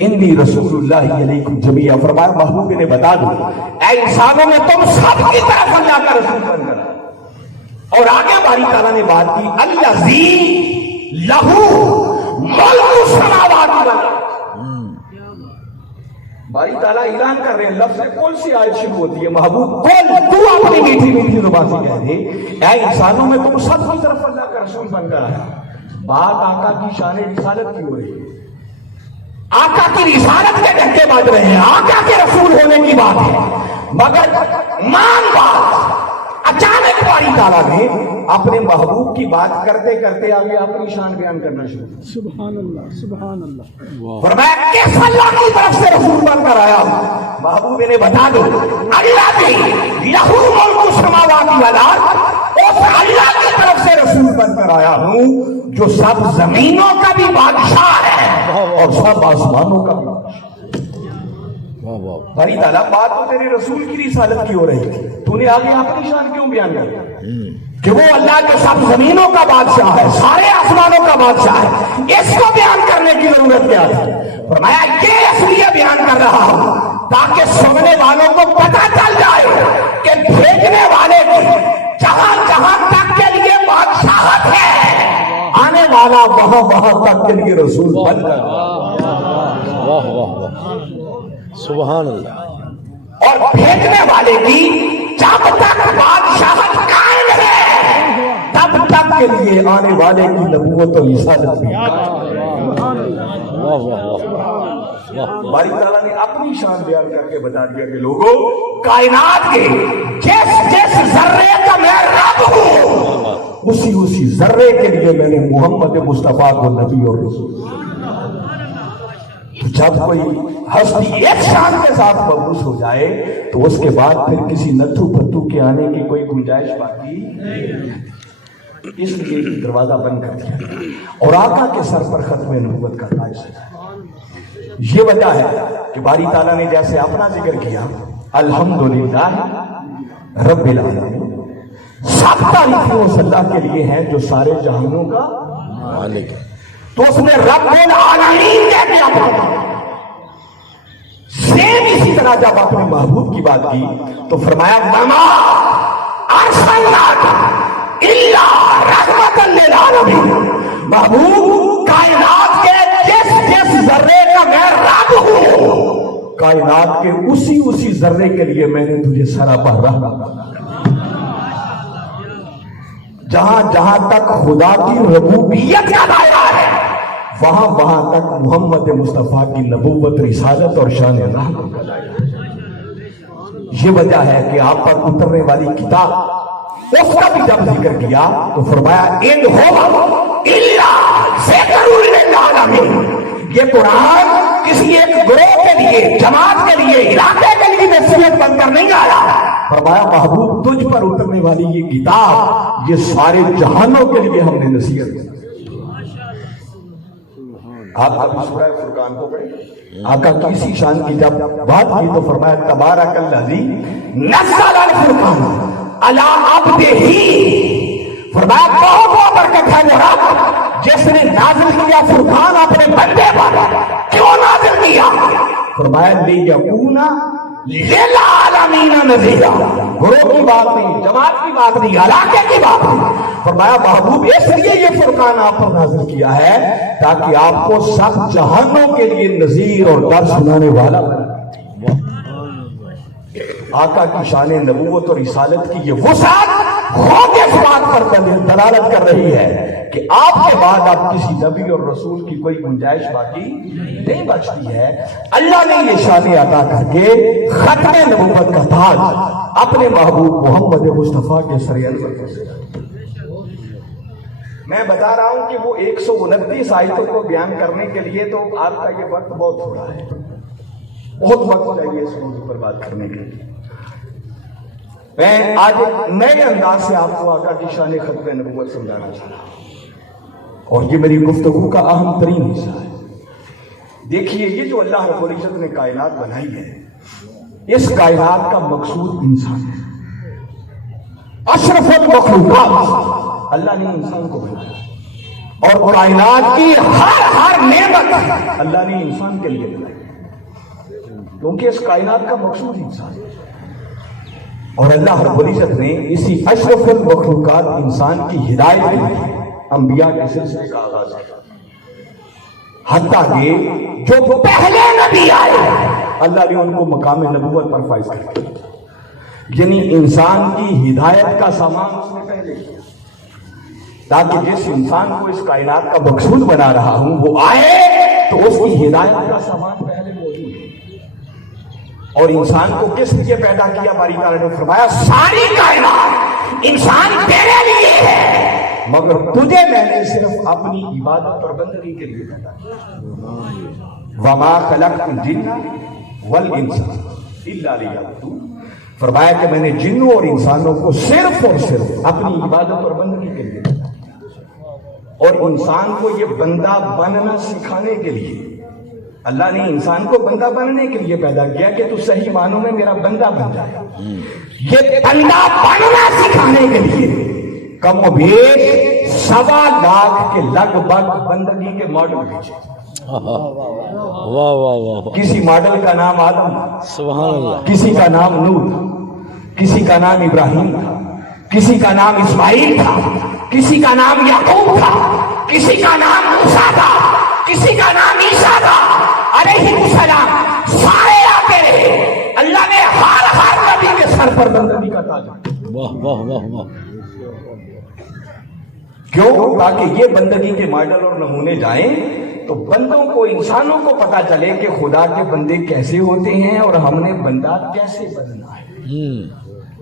انی رسول اللہ علیکم جمیعا، فرمایا محبوب نے بتا دو اے انسانوں میں تم سب کی طرف اللہ کا رسول بن کر، اور آگے باری تعالیٰ نے بات کی الذی لہ ملک السماوات والارض۔ باری تعالیٰ اعلان کر رہے ہیں، لفظ کل سی آیت شروع ہوتی ہے، محبوب کل تو اپنی میٹھی میٹھی زبان سے کہہ دے اے انسانوں میں تم سب کی طرف اللہ کا رسول بن کر آیا۔ بات آقا کی شان رسالت کی ہو رہی ہے، آقا کی رسالت کے ڈھکے بج رہے ہیں، آقا کے رسول ہونے کی بات ہے، مگر مان بات اچانک باری تعالیٰ نے اپنے محبوب کی بات کرتے کرتے آگے اپنی شان بیان کرنا شروع کیا۔ سبحان اللہ سبحان اللہ۔ فرمایا کس اللہ کی طرف سے رسول بن کر آیا ہوں، محبوب انہیں بتا دو اللہ بھی لہ ملک السماوات والارض، اس اللہ کی طرف سے رسول بن کر آیا ہوں جو سب زمینوں کا بھی بادشاہ ہے اور سب آسمانوں کا بھی بادشاہ۔ باری تعالیٰ بات تو تیرے رسول کی رسالت کی ہو رہی ہے، تو نے آگے اپنی شان کیوں بیان کیا کہ وہ اللہ کے سب زمینوں کا بادشاہ ہے، سارے آسمانوں کا بادشاہ ہے، اس کو بیان کرنے کی ضرورت کیا ہے؟ فرمایا یہ اس لیے بیان کر رہا ہوں تاکہ سننے والوں کو پتہ چل جائے کہ بھیجنے والے کی جہاں جہاں تک کے لیے بادشاہت ہے، آنے والا وہاں وہاں تک کے لیے رسول بن کر، واہ واہ واہ سبحان اللہ۔ اور بھیجنے والے کی جب تک بادشاہت قائم ہے تب تک کے لیے آنے والے کی نبوت و رسالت بھی قائم ہے۔ واہ واہ واہ۔ باری تعالیٰ نے اپنی شان بیان کر کے بتا دیا کہ لوگوں، کائنات کے جس جس ذرے کا میں رب ہوں اسی ذرے کے لیے میں نے محمد مصطفیٰ کو نبی اور رسول۔ تو جب کوئی ہستی ایک شان کے ساتھ مبعوث ہو جائے تو اس کے بعد پھر کسی نتھو پتھو کے آنے کی کوئی گنجائش باقی نہیں، اس لیے دروازہ بند کر دیا اور آقا کے سر پر ختم نبوت کا تاج سجایا۔ یہ وجہ ہے کہ باری تعالیٰ نے جیسے اپنا ذکر کیا الحمدللہ رب العالمین، سب تعریفیں اس اللہ کے لیے ہیں جو سارے جہانوں کا مالک ہے۔ تو اس نے رب العالمین کہہ کے اپنا سیم اسی طرح جب اپنے محبوب کی بات کی تو فرمایا وما ارسلناک الا رحمۃ للعالمین، محبوب کائنات کے جس ذرے کا میں رب ہوں، کائنات کے اسی ذرے کے لیے میں نے تجھے سراپا رحمت، جہاں تک خدا کی ربوبیت کا دائرہ ہے وہاں تک محمد مصطفیٰ کی نبوت، رسالت اور شان رحمت کا دائرہ ہے۔ یہ وجہ ہے کہ آپ پر اترنے والی کتاب اس کا بھی جب ذکر کیا تو فرمایا ان ہو الا ذکر للعالمین، یہ قرآن کسی ایک گروہ کے لیے، جماعت کے لیے، علاقے کے لیے نصیحت بن کر نہیں آیا، فرمایا محبوب تجھ پر اترنے والی یہ کتاب یہ سارے جہانوں کے لیے ہم نے نصیحت کی۔ آپ ابھی سورہ فرقان کو پڑھیں، آقا کی اسی شان کی جب بات کی تو فرمایا تبارک الذی نزل الفرقان علی عبدہ، فرمایا بہت برکت ہے وہ رب جس نے نازل کیا فرقان اپنے بندے پر۔ کیوں نازل کیا؟ فرمایا لیکون للعالمین نذیرا، گروہ کی بات نہیں، جماعت کی بات نہیں، علاقے کی بات نہیں، فرمایا محبوب اس لیے یہ فرقان آپ پر نازل کیا ہے تاکہ آپ کو سب جہانوں کے لیے نذیر اور ڈر سنانے والا بنے۔ آقا کی شان نبوت اور رسالت کی یہ وسعت خود اس بات پر دلالت کر رہی ہے کہ آپ کے بعد اب کسی نبی اور رسول کی کوئی گنجائش باقی نہیں بچتی ہے۔ اللہ نے یہ شان عطا کر کے ختم نبوت کا تاج اپنے محبوب محمد مصطفیٰ کے سر انور پر سے۔ میں بتا رہا ہوں کہ وہ 129 آیتوں کو بیان کرنے کے لیے تو آپ کا یہ وقت بہت تھوڑا ہے، بہت وقت چاہیے اس موضوع پر بات کرنے کے لیے۔ میں آج ایک نئے انداز سے آپ کو آقا کی شان ختم نبوت سمجھانا چاہ رہا ہوں، اور یہ میری گفتگو کا اہم ترین حصہ ہے۔ دیکھیے یہ جو اللہ رب العزت نے کائنات بنائی ہے، اس کائنات کا مقصود انسان ہے۔ اشرف المخلوقات اللہ نے انسان کو بنایا، اور کائنات کی ہر نعمت اللہ نے انسان کے لیے بنائی، کیونکہ اس کائنات کا مقصود انسان ہے۔ اور اللہ رب العزت نے اسی اشرف المخلوقات انسان کی ہدایت کے لیے انبیاء کے سلسلے کا آغاز کیا، حتیٰ کہ جو پہلے نبی آئے اللہ نے ان کو مقام نبوت پر فائز کر دیا، یعنی انسان کی ہدایت کا سامان اس نے پہلے کیا، تاکہ جس انسان کو اس کائنات کا مقصود بنا رہا ہوں وہ آئے تو اس کی ہدایت کا سامان پہلے موجود ہے۔ اور انسان کو کس لیے پیدا کیا؟ باری تعالیٰ نے فرمایا ساری کائنات انسان تیرے لیے ہے، مگر تجھے میں نے صرف اپنی عبادت اور بندگی کے لیے پیدا کیا۔ وما خلقت الجن والانس الا لیعبدون، فرمایا کہ میں نے جنوں اور انسانوں کو صرف اور صرف اپنی عبادت اور بندگی کے لیے پیدا کیا، اور انسان کو یہ بندہ بننا سکھانے کے لیے اللہ نے انسان کو بندہ بننے کے لیے پیدا کیا کہ تو صحیح معنوں میں میرا بندہ بن جائے۔ یہ بندہ بننا سکھانے کے لیے کم و بیش 1.25 لاکھ کے لگ بھگ بندگی کے ماڈل بھیجے۔ واہ واہ واہ، کسی ماڈل کا نام آدم تھا، سبحان اللہ، کسی کا نام نوح تھا، کسی کا نام ابراہیم تھا، کسی کا نام اسماعیل تھا، کسی کا نام یعقوب تھا، کسی کا نام موسیٰ تھا، کسی کا نام عیسیٰ تھا علیہ السلام، سارے آتے رہے۔ اللہ نے ہر نبی کے سر پر بندگی کا تاج رکھا۔ واہ واہ واہ واہ، کیوں؟ تاکہ یہ بندگی کے ماڈل اور نمونے جائیں تو بندوں کو، انسانوں کو پتا چلے کہ خدا کے بندے کیسے ہوتے ہیں اور ہم نے بندہ کیسے بننا ہے۔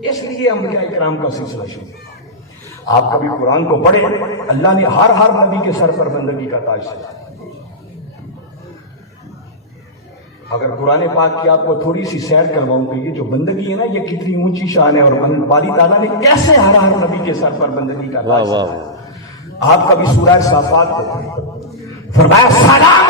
اس لیے انبیاء کرام کا سلسلہ شروع ہوا۔ آپ کبھی قرآن کو پڑھیں، اللہ نے ہر نبی کے سر پر بندگی کا تاج سجایا۔ اگر قرآن پاک کی آپ کو تھوڑی سی سیر کرواؤں کہ یہ جو بندگی ہے نا یہ کتنی اونچی شان ہے، اور باری تعالیٰ نے کیسے ہر نبی کے سر پر بندگی کا تاج سجایا۔ آپ کبھی سورہ صافات کو پڑھیں، فرمایا سلام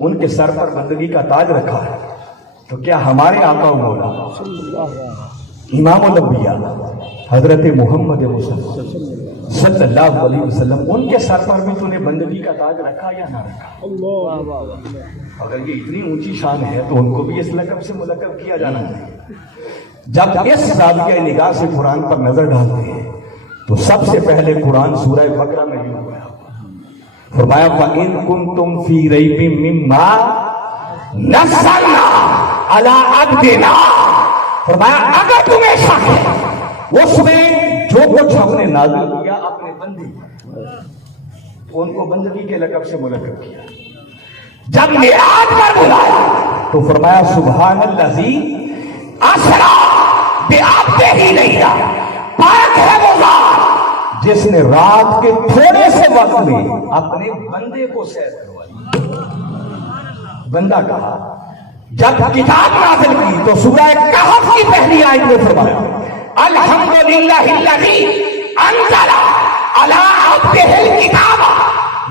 ان کے سر پر بندگی کا تاج رکھا ہے، تو کیا ہمارے آقا و مولا امام الانبیاء حضرت محمد مصطفیٰ صلی اللہ علیہ وسلم ان کے سر پر بھی تو نے بندگی کا تاج رکھا یا نہ رکھا؟ اگر یہ اتنی اونچی شان ہے تو ان کو بھی اس لقب سے ملقب کیا جانا چاہیے۔ جب اس زاویہ نگاہ سے قرآن پر نظر ڈالتے ہیں تو سب سے پہلے قرآن سورہ بقرہ میں یوں ہوا، فرمایا فَإِن كُنتُمْ فِي رَيْبٍ مِّمَّا نَزَّلْنَا عَلَىٰ عَبْدِنَا، فرمایا اگر تمہیں شک ہے اس میں جو کچھ ہم نے نازل کیا اپنے بندے تو ان کو بندگی کے لقب سے ملقب کیا۔ جب معراج پر بلایا تو فرمایا سبحان الذی اسریٰ بعبدہ لیلا، پاک ہے وہ ذات جس نے رات کے تھوڑے سے وقت میں اپنے بندے کو سیر کروایا۔ بندہ کہا، جب کتاب نازل کی تو سورہ کہف کی پہلی آیت میں فرمایا الحمدللہ الذی انزل علی عبدہ الکتاب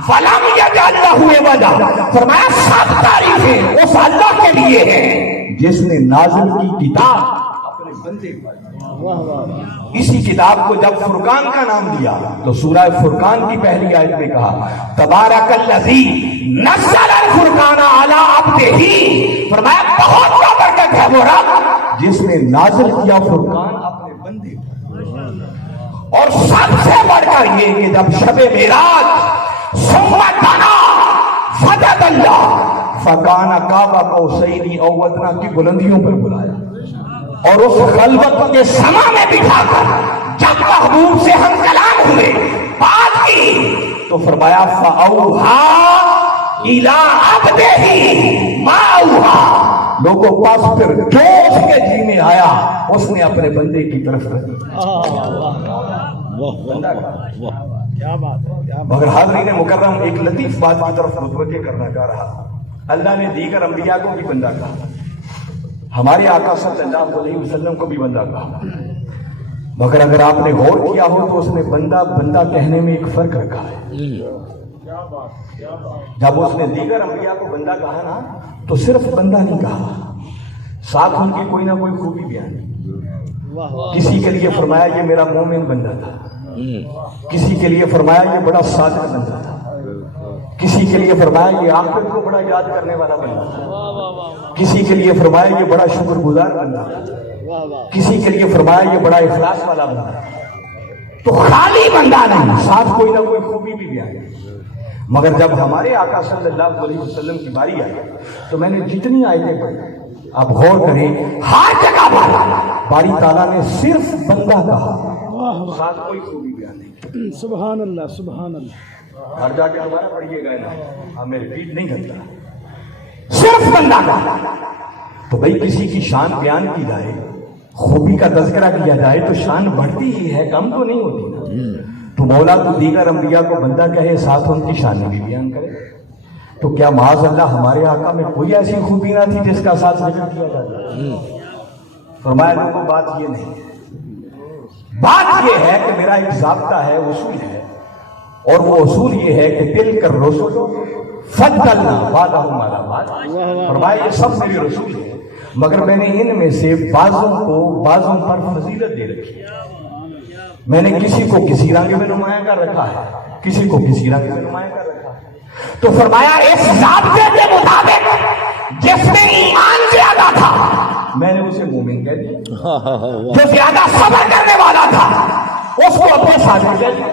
ولم یجعل لہ عوجا، فرمایا سب تعریفیں اس اللہ کے لیے ہیں جس نے نازل کی کتاب اپنے بندے پر۔ اسی کتاب کو جب فرقان کا نام دیا تو سورہ فرقان کی پہلی آیت میں کہا تبارک الذی نزل الفرقان علی عبدہ، فرمایا بہت برکت ہے وہ رب جس نے نازل کیا فرقان اپنے بندے پر۔ اور سب سے بڑھ کر یہ کہ جب شب معراج ثم دنا فدلہ فکان قاب قوسین او ادنی کی بلندیوں پر بلایا اور اس خلوت کے سما میں بٹھا کر جب محبوب سے ہم کلام ہوئے بات کی تو فرمایا فَأَوْحَا إِلَىٰ عَبْدِهِ مَا أَوْحَا، لوگوں پاس پھر جو اس کے جی میں آیا اس نے اپنے بندے کی طرف رکھی۔ مگر حاضرین مکرم ایک لطیف بات کی طرف متوجہ کرنا چاہ رہا، اللہ نے دیگر انبیاء کو بھی بندہ کہا، ہمارے آقا صلی اللہ علیہ وسلم کو بھی بندہ کہا، مگر اگر آپ نے غور کیا ہو تو اس نے بندہ بندہ کہنے میں ایک فرق رکھا ہے۔ جب اس نے دیگر انبیاء کو بندہ کہا نا تو صرف بندہ نہیں کہا، ساتھ ان کی کوئی نہ کوئی خوبی بیان کی۔ کسی کے لیے فرمایا یہ میرا مومن بندہ تھا، کسی کے لیے فرمایا یہ بڑا صادق بندہ تھا، کسی کے لیے فرمایا یہ آخرت کو بڑا یاد کرنے والا بندہ تھا، کسی کے لیے فرمایا یہ بڑا شکر گزار بندہ تھا، کسی کے لیے فرمایا یہ بڑا اخلاص والا بندہ تھا۔ تو خالی بندہ نہیں، ساتھ کوئی نہ کوئی خوبی بھی بیان کی۔ مگر جب ہمارے آقا صلی اللہ علیہ وسلم کی باری آئی تو میں نے جتنی آیتیں پڑھی آپ غور کریں، ہر جگہ پر باری تعالیٰ نے صرف بندہ کہا، ساتھ کوئی خوبی بیان نہیں۔ سبحان اللہ سبحان اللہ۔ گھر جا کے ہمارا پڑھیے گا نا، ہمیں ریپیٹ نہیں کرتا، صرف بندہ کہا۔ تو بھئی کسی کی شان بیان کی جائے، خوبی کا تذکرہ کیا جائے تو شان بڑھتی ہی ہے، کم تو نہیں ہوتی نا۔ تو مولا تو دیگر انبیاء کو بندہ کہے، ساتھ ان کی شانیں بھی بیان کرے، تو کیا معاذ اللہ ہمارے آقا میں کوئی ایسی خوبی نہ تھی جس کا ساتھ ذکر کیا جاتا؟ فرمایا لوگوں بات یہ نہیں، بات یہ ہے کہ میرا ایک ضابطہ ہے، اصول ہے، اور وہ اصول یہ ہے کہ دل کر رسول فضلنا بعضهم علی بعض، فرمایا یہ سب میرے رسول ہیں مگر میں نے ان میں سے بعضوں کو بعضوں پر فضیلت دے رکھی ہے۔ میں نے کسی کو کسی رنگ میں نمایاں کر رکھا ہے، کسی کو کسی رنگ میں نمایاں کر رکھا ہے۔ تو فرمایا اس ضابطے کے مطابق جس میں ایمان زیادہ تھا میں نے اسے مومن کہہ دیا، جو زیادہ صبر کرنے والا تھا اس کو اپنے صادق کہہ دیا،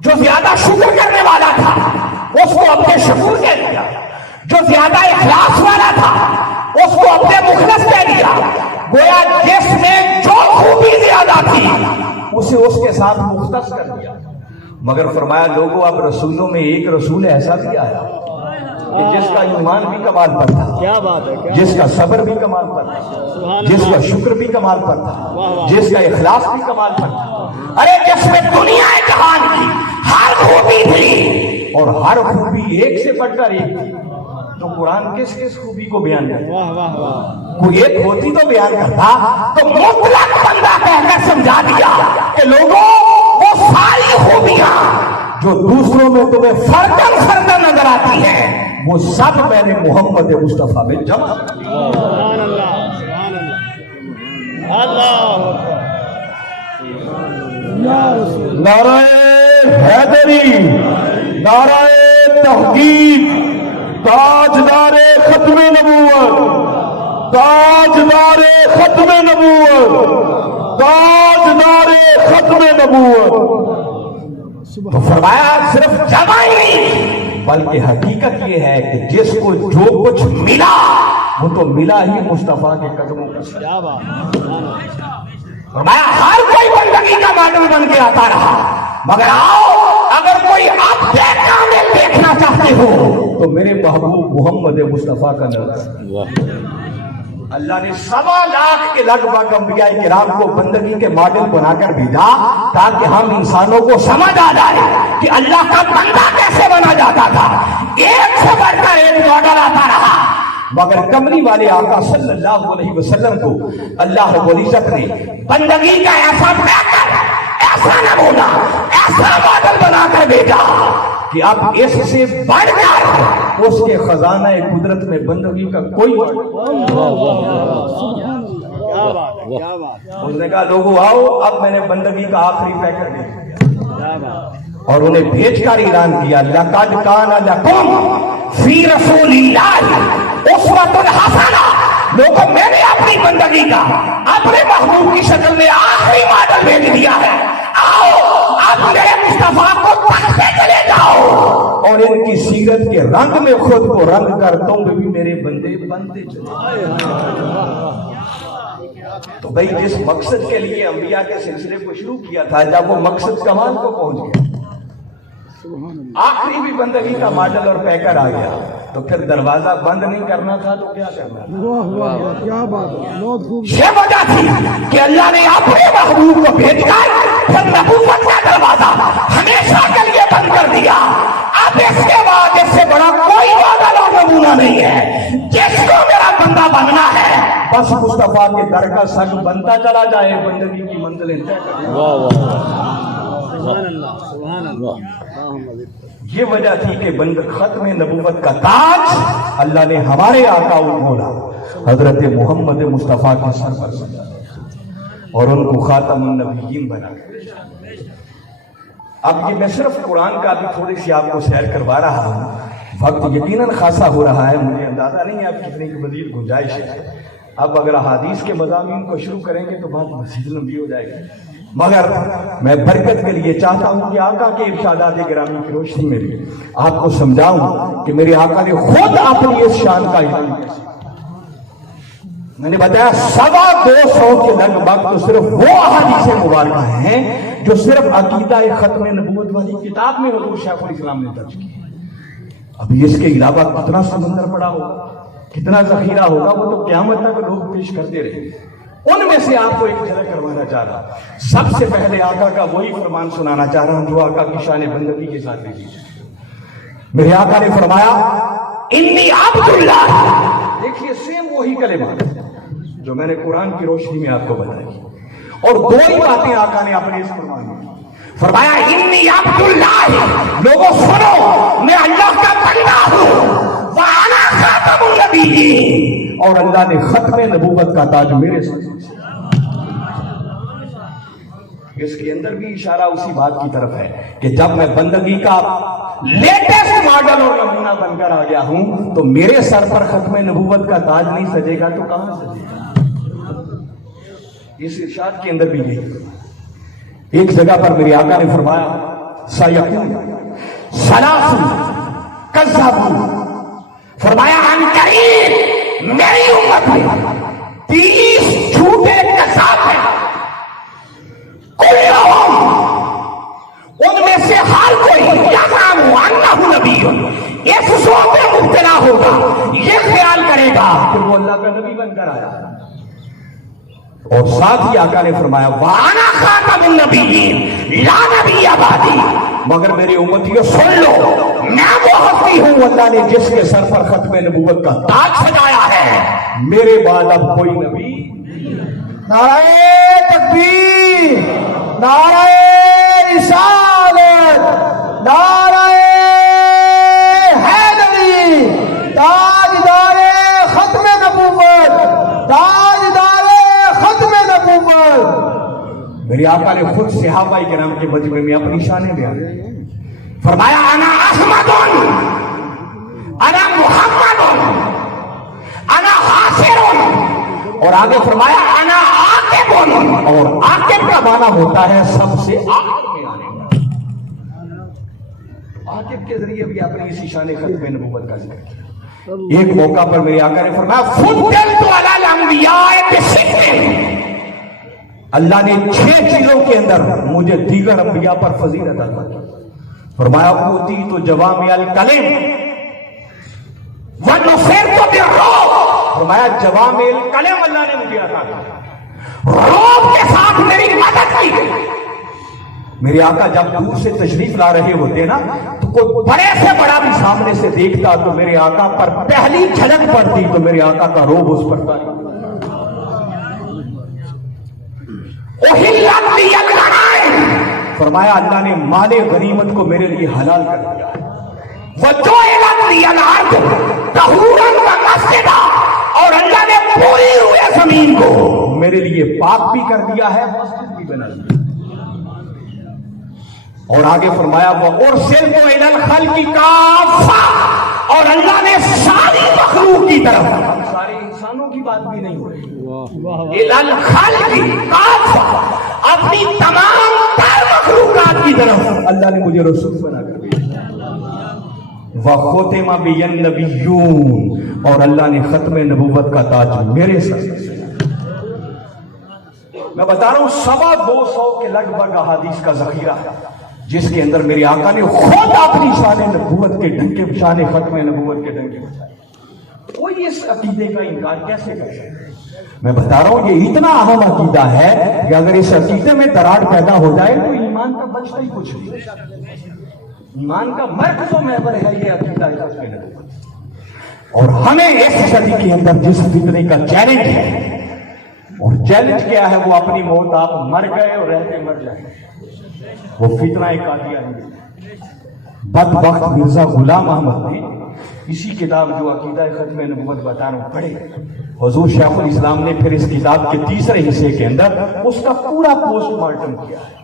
جو زیادہ شکر کرنے والا تھا اس کو اپنے شکور کہہ دیا، جو زیادہ اخلاص والا تھا اس کو اپنے مخلص کہہ دیا۔ گویا جس میں جو خوبی زیادہ تھی اسے اس کے ساتھ مختص کر دیا۔ مگر فرمایا لوگوں اب رسولوں میں ایک رسول ایسا بھی آیا کہ جس کا ایمان بھی کمال پر تھا، کیا بات ہے، جس کا صبر بھی کمال پر تھا، جس کا شکر بھی کمال پر تھا، جس کا اخلاص بھی کمال پر تھا، ارے جس میں دنیا جہان کی ہر خوبی تھی اور ہر خوبی ایک سے بڑھ کر ایک تھی۔ تو قرآن کس کس خوبی کو بیان کرتا؟ واہ واہ واہ، کوئی ایک ہوتی تو بیان کرتا، تو مطلق بندہ کہہ کر سمجھا دیا کہ لوگوں وہ ساری خوبیاں جو دوسروں میں تمہیں فردن فردن نظر آتی ہے وہ سب میں نے محمد مصطفیٰ میں جمع کر دی۔ سبحان اللہ اللہ یا رسول نعرہ حیدری، نعرہ تحقیق، تاجدار ختم نبوت، تاجدار ختم نبوت، تاجدار ختم نبوت۔ تو فرمایا صرف جمع ہی نہیں بلکہ حقیقت یہ ہے کہ جس کو جو کچھ ملا وہ تو ملا ہی مصطفیٰ کے قدموں پر۔ کیا بات فرمایا ہر کوئی بندگی کا ماڈل بن کے آتا رہا، مگر آؤ اگر کوئی آپ سے کامل دیکھنا چاہتے ہو تو میرے محبوب محمد مصطفیٰ کا نظر۔ اللہ نے 1.25 لاکھ کے لگ بھگ انبیاء کرام کو بندگی کے ماڈل بنا کر بھیجا تاکہ ہم انسانوں کو سمجھ آ جائے کہ اللہ کا بندہ کیسے بنا جاتا تھا۔ ایک سے بڑھ کر ایک ماڈل آتا رہا، مگر کملی والے آقا صلی اللہ علیہ وسلم کو اللہ رب العزت نے بندگی کا ایسا بہتر، ایسا نمونہ، ایسا ماڈل بنا کر بھیجا کہ اب اس سے بڑھ کر اس کے خزانہ قدرت میں بندگی کا کوئی ماڈل۔ کیا بات ہے کیا بات اس نے کہا لوگوں آؤ اب میں نے بندگی کا آخری پیکر دے دیا، کیا بات اور انہیں بھیج کر اعلان کیا لقد کان لکم فی رسول اللہ اسوۃ حسنہ۔ لوگوں میں نے اپنی بندگی کا اپنے محبوب کی شکل میں آخری ماڈل بھیج دیا ہے، آؤ اب میرے مصطفیٰ کو تختے چلے جاؤ اور ان کی سیرت کے رنگ میں خود کو رنگ کر تم بھی میرے بندے بنتے چلے۔ تو بھئی جس مقصد کے لیے انبیاء کے سلسلے کو شروع کیا تھا جب وہ مقصد کمال کو پہنچ گیا، آخری بھی بندگی کا ماڈل اور پیکر آ گیا، تو پھر دروازہ بند نہیں کرنا تھا تو کیا کرنا تھا؟ واہ واہ واہ کیا بات ہے بہت خوب یہ وجہ تھی کہ اللہ نے اپنے محبوب کو بھیج کر پھر نبوت کا دروازہ ہمیشہ کے لیے بند کر دیا۔ اب اس کے بعد اس سے بڑا کوئی ماڈل اور نمونہ نہیں ہے۔ جس کو میرا بندہ بننا ہے بس مصطفیٰ کے در کا سنگ بنتا چلا جائے، بندگی کی منزلیں طے کر۔ واہ واہ سبحان اللہ سبحان اللہ یہ وجہ تھی کہ ختم نبوت کا تاج اللہ نے ہمارے آقا و مولا حضرت محمد مصطفیٰ کے سر پر سجا اور ان کو خاتم النبیین بنا کر۔ اب یہ میں صرف قرآن کا بھی تھوڑی سی آپ کو سیر کروا رہا ہوں، وقت یقیناً خاصا ہو رہا ہے، مجھے اندازہ نہیں ہے اب کتنی کی مزید گنجائش ہے۔ اب اگر احادیث کے مضامین کو شروع کریں گے تو بات مزید لمبی ہو جائے گی، مگر میں برکت کے لیے چاہتا ہوں کہ آقا کے ارشادات گرامی کی روشنی میں بھی آپ کو سمجھاؤں کہ میرے آقا نے خود اپنی اس شان کا اعلان کیا۔ میں نے بتایا 225 کے لگ بھگ تو صرف وہ احادیث مبارکہ ہیں جو صرف عقیدہ ختم نبوت والی کتاب میں حضور شیخ الاسلام نے درج کی۔ ابھی اس کے علاوہ کتنا سمندر پڑا ہوگا، کتنا ذخیرہ ہوگا، وہ تو قیامت تک لوگ پیش کرتے رہیں گے۔ ان میں سے آپ کو ایک جھلک کروانا چاہ رہا ہوں۔ سب سے پہلے آقا کا وہی فرمان سنانا چاہ رہا ہوں جو آقا کی شان بندگی کے ساتھ دی۔ میرے آقا نے فرمایا انی عبداللہ، دیکھیے سیم وہی کلمات جو میں نے قرآن کی روشنی میں آپ کو بتائی، اور دو ہی باتیں آقا نے اپنے اس فرمان میں فرمایا انی عبداللہ، لوگوں سنو میں اللہ کا بندہ ہوں، وَأَنَا خَاتَمُ النَّبِيِّينَ، اور اللہ نے ختم نبوت کا تاج میرے ساتھ۔ اس کے اندر بھی اشارہ اسی بات کی طرف ہے کہ جب میں بندگی کا لیٹسٹ ماڈل اور نمونہ بن کر آ گیا ہوں تو میرے سر پر ختم نبوت کا تاج نہیں سجے گا تو کہاں سجے گا؟ اس ارشاد کے اندر بھی یہی ایک جگہ پر میرے آقا نے فرمایا سَيَقُولُ ثَلَاثٌ كَذَّابُونَ، فرمایا عن قریب میری امت میں 30 جھوٹے کذاب ہیں، کلہم، ان میں سے ہر کوئی یزعم انہ نبی، اس سوء میں مبتلا ہوگا، یہ خیال کرے گا کہ وہ اللہ کا نبی بن کر آیا۔ اور ساتھ ہی آقا نے فرمایا وَأَنَا خَاتَمُ النَّبِيِّينَ لَا نَبِيَّ بَعْدِي، مگر میری امتیوں سن لو، میں وہ ہستی ہوں اللہ نے جس کے سر پر ختم نبوت کا تاج سجایا ہے، میرے بعد اب کوئی نبی۔ نعرہ تکبیر، نعرہ رسالت، نعرہ حیدری، تاجدار ختم نبوت، تاجدار ختم نبوت۔ میرے آقا نے خود صحابہ کرام کے مجمع میں اپنی شانیں بیان کی۔ فرمایا انا احمد، انا محمد، انا حاصر، اور آگے فرمایا انا عاقب، اور عاقب کا معنی ہوتا ہے سب سے آخر میں آنے والا۔ عاقب کے ذریعے بھی آپ نے اسی شان ختم نبوت کا ذکر کیا۔ ایک موقع پر میرے آقا نے فرمایا فضلت علی الانبیاء بست، اللہ نے 6 چیزوں کے اندر مجھے دیگر انبیاء پر فضیلت عطا کی۔ فرمایا اوتیت جوامع الکلم ونصرت بالرعب، فرمایا جوامع الکلم اللہ نے مجھے عطا کیا، رعب کے ساتھ میری مدد کی گئی۔ میرے آقا جب دور سے تشریف لا رہے ہوتے نا تو کوئی بڑے سے بڑا بھی سامنے سے دیکھتا تو میرے آقا پر پہلی جھلک پڑتی تو میرے آقا کا رعب اس پر تھا۔ فرمایا اللہ نے مال غنیمت کو میرے لیے حلال کر دیا، اور اللہ نے پوری ہوئے زمین کو میرے لیے پاک بھی کر دیا ہے، مسجد بھی بنا دیا۔ اور آگے فرمایا وَأُرْسِلْتُ إِلَى الْخَلْقِ كَافَّةً، اور اللہ نے ساری مخلوق کی طرف، سارے انسانوں کی بات بھی نہیں ہو رہی، إِلَى الْخَلْقِ كَافَّةً، اپنی تمام تر مخلوقات کی طرف اللہ نے مجھے رسول بنا کر بھیجا۔ وَخُتِمَ بِيَ النَّبِيُّونَ، اور اللہ نے ختم نبوت کا تاج میرے سر سے۔ میں بتا رہا ہوں 225 کے لگ بھگ احادیث کا ذخیرہ ہے جس کے اندر میرے آقا نے خود اپنی شان نبوت کے ڈنکے، شان ختم نبوت کے ڈنکے بجائے۔ کوئی اس عقیدے کا انکار کیسے کر سکتا ہے؟ میں بتا رہا ہوں یہ اتنا اہم عقیدہ ہے کہ اگر اس عقیدے میں دراڑ پیدا ہو جائے تو ایمان کا بچتا ہی کچھ نہیں۔ ایمان کا مرکز و محور ہے یہ عقیدہ ختم نبوت۔ اور ہمیں اس صدی کے اندر جس فتنے کا چیلنج ہے، اور چیلنج کیا ہے، وہ اپنی موت آپ مر گئے اور رہتے مر جائیں، وہ فتنہ قادیانی۔ بدبخت مرزا غلام احمد نے اسی کتاب جو عقیدہ ختم نبوت بتا رہا ہوں پڑھے، حضور شیخ الاسلام نے پھر اس کتاب کے تیسرے حصے کے اندر اس کا پورا پوسٹ مارٹم کیا ہے،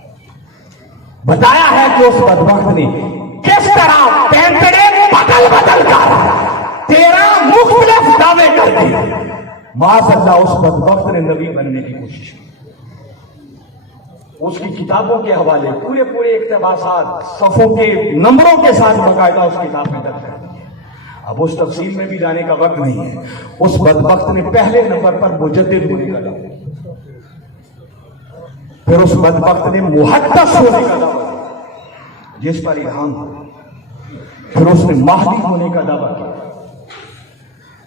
بتایا ہے کہ اس بدبخت نے کس طرح پینتڑے بدل بدل کر 13 مختلف دعوے کر کے معاذ اللہ اس بدبخت نے نبی بننے کی کوشش کی۔ اس کی کتابوں کے حوالے پورے اقتباسات صفوں کے نمبروں کے ساتھ باقاعدہ اس کتاب میں درج ہے۔ اب اس تفصیل میں بھی جانے کا وقت نہیں ہے۔ اس بدبخت نے پہلے نمبر پر مجدد ہونے کا دعویٰ، پھر اس بدبخت نے محدث ہونے کا دعویٰ جس پر الہام ہو، پھر اس نے مہدی ہونے کا دعویٰ کیا،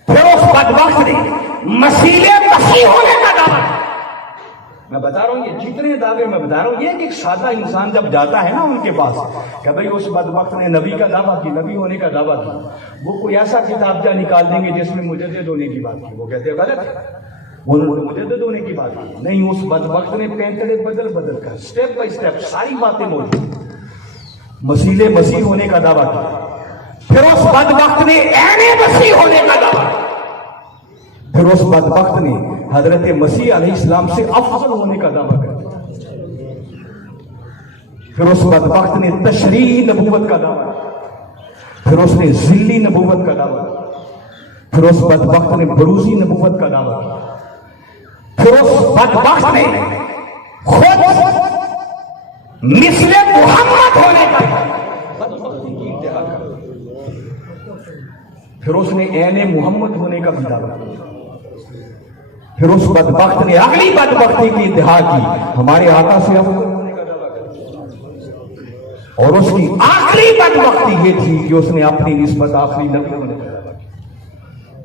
پھر اس بدبخت نے مسیح ہونے کا دعویٰ کیا۔ میں بتا رہا ہوں یہ جتنے دعوے میں بتا رہا ہوں، یہ کہ ایک سادہ انسان جب جاتا ہے نا ان کے پاس کہ بھئی اس بدبخت نے نبی کا دعویٰ کی، نبی ہونے کا دعویٰ کی، وہ کوئی ایسا کتابچہ نکال دیں گے جس میں مجدد ہونے کی بات کی، وہ کہتے ہیں غلط ہے، انہوں نے مجدد ہونے کی بات کی نہیں، اس بدبخت نے پینتڑے بدل بدل کر سٹیپ بائی سٹیپ ساری باتیں موجود، مسیح ہونے کا دعویٰ کیا، پھر اس بدبخت نے عین مسیح ہونے کا دعویٰ کیا، پھر اس بدبخت نے حضرت مسیح علیہ السلام سے افضل ہونے کا دعویٰ کر دیا، پھر اس بدبخت نے تشریح نبوت کا دعویٰ کیا، پھر اس نے ذلی نبوت کا دعویٰ کیا، پھر اس بدبخت نے بروزی نبوت کا دعویٰ کیا، پھر اس بدبخت نے خود مثل محمد ہونے کا انتہا کر، پھر اس نے عین محمد ہونے کا بھی دعویٰ کیا، پھر اس بدبخت نے اگلی بدبختی کی انتہا کی، ہمارے آقا سے افضل ہونے کا دعویٰ کیا، اور اس کی آخری بدبختی یہ تھی کہ اس نے اپنی نسبت آخری نبی ہونے کا دعویٰ کیا۔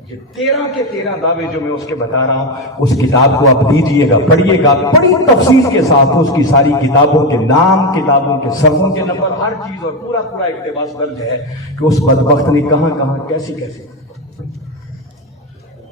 یہ 13 کے 13 دعوے جو میں اس کے بتا رہا ہوں، اس کتاب کو آپ دیجئے گا، پڑھیے گا، بڑی تفصیل کے ساتھ اس کی ساری کتابوں کے نام، کتابوں کے صفحوں کے نمبر، ہر چیز اور پورا اقتباس درج ہے کہ اس بدبخت نے کہاں کیسی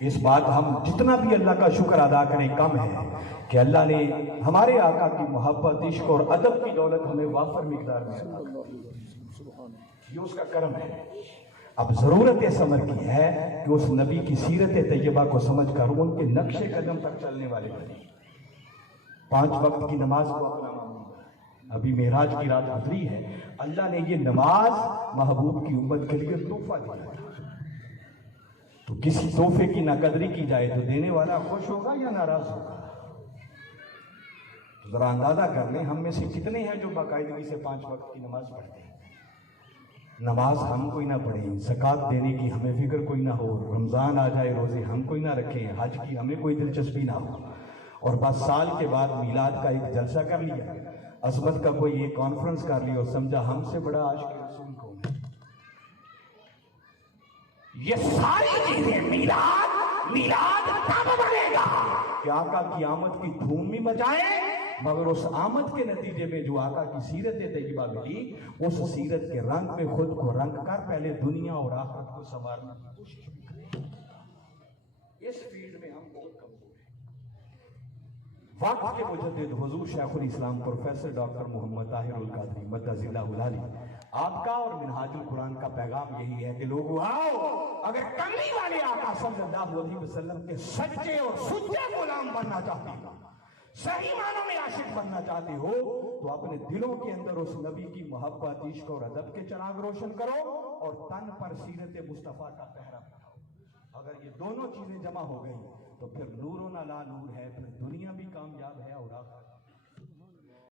اس بات ہم جتنا بھی اللہ کا شکر ادا کریں کم ہے کہ اللہ نے ہمارے آقا کی محبت، عشق اور ادب کی دولت ہمیں وافر مقدار میں عطا کی۔ یہ اس کا کرم ہے۔ اب ضرورت اس امر کی ہے کہ اس نبی کی سیرت طیبہ کو سمجھ کر ان کے نقش قدم تک چلنے والے بنیں۔ 5 وقت کی نماز کو اپنا معمول، ابھی معراج کی رات گزری ہے، اللہ نے یہ نماز محبوب کی امت کے لیے تحفہ دیا تھا۔ تو کسی تحفے کی نہ قدری کی جائے تو دینے والا خوش ہوگا یا ناراض ہوگا؟ تو ذرا اندازہ کر لیں ہم میں سے کتنے ہیں جو باقاعدگی سے 5 وقت کی نماز پڑھتے ہیں۔ نماز ہم کوئی نہ پڑھیں، زکوٰۃ دینے کی ہمیں فکر کوئی نہ ہو، رمضان آ جائے روزے ہم کوئی نہ رکھیں، حج کی ہمیں کوئی دلچسپی نہ ہو، اور بس سال کے بعد میلاد کا ایک جلسہ کر لیا، عظمت کا کوئی ایک کانفرنس کر لی اور سمجھا ہم سے بڑا عاشق رسول کون ہے۔ یہ ساری چیزیں میلاد کب بنے گا کہ آقا کی آمد کی دھوم بھی مچائیں، مگر اس آمد کے نتیجے میں جو آقا کی سیرت طیبہ ملی، اس سیرت کے رنگ میں خود کو رنگ کر پہلے دنیا اور آخرت کو سنوارنے کی کوشش کریں۔ اس فیلڈ میں ہم بہت کمزور ہیں۔ وقت کے مجدد حضور شیخ الاسلام پروفیسر ڈاکٹر محمد طاہر القادری مدد اللہ العالی، آپ کا اور منہاج القرآن کا پیغام یہی ہے کہ لوگوں آؤ، اگر کملی والے آقا صلی اللہ علیہ وسلم کے سچے اور سچے غلام بننا چاہتے ہو، صحیح معنوں میں عاشق بننا چاہتے ہو، تو اپنے دلوں کے اندر اس نبی کی محبت، عشق اور ادب کے چراغ روشن کرو اور تن پر سیرت مصطفیٰ کا پہرا بناؤ۔ اگر یہ دونوں چیزیں جمع ہو گئی تو پھر نور و نہ لا نور ہے، پھر دنیا بھی کامیاب ہے اور آخرت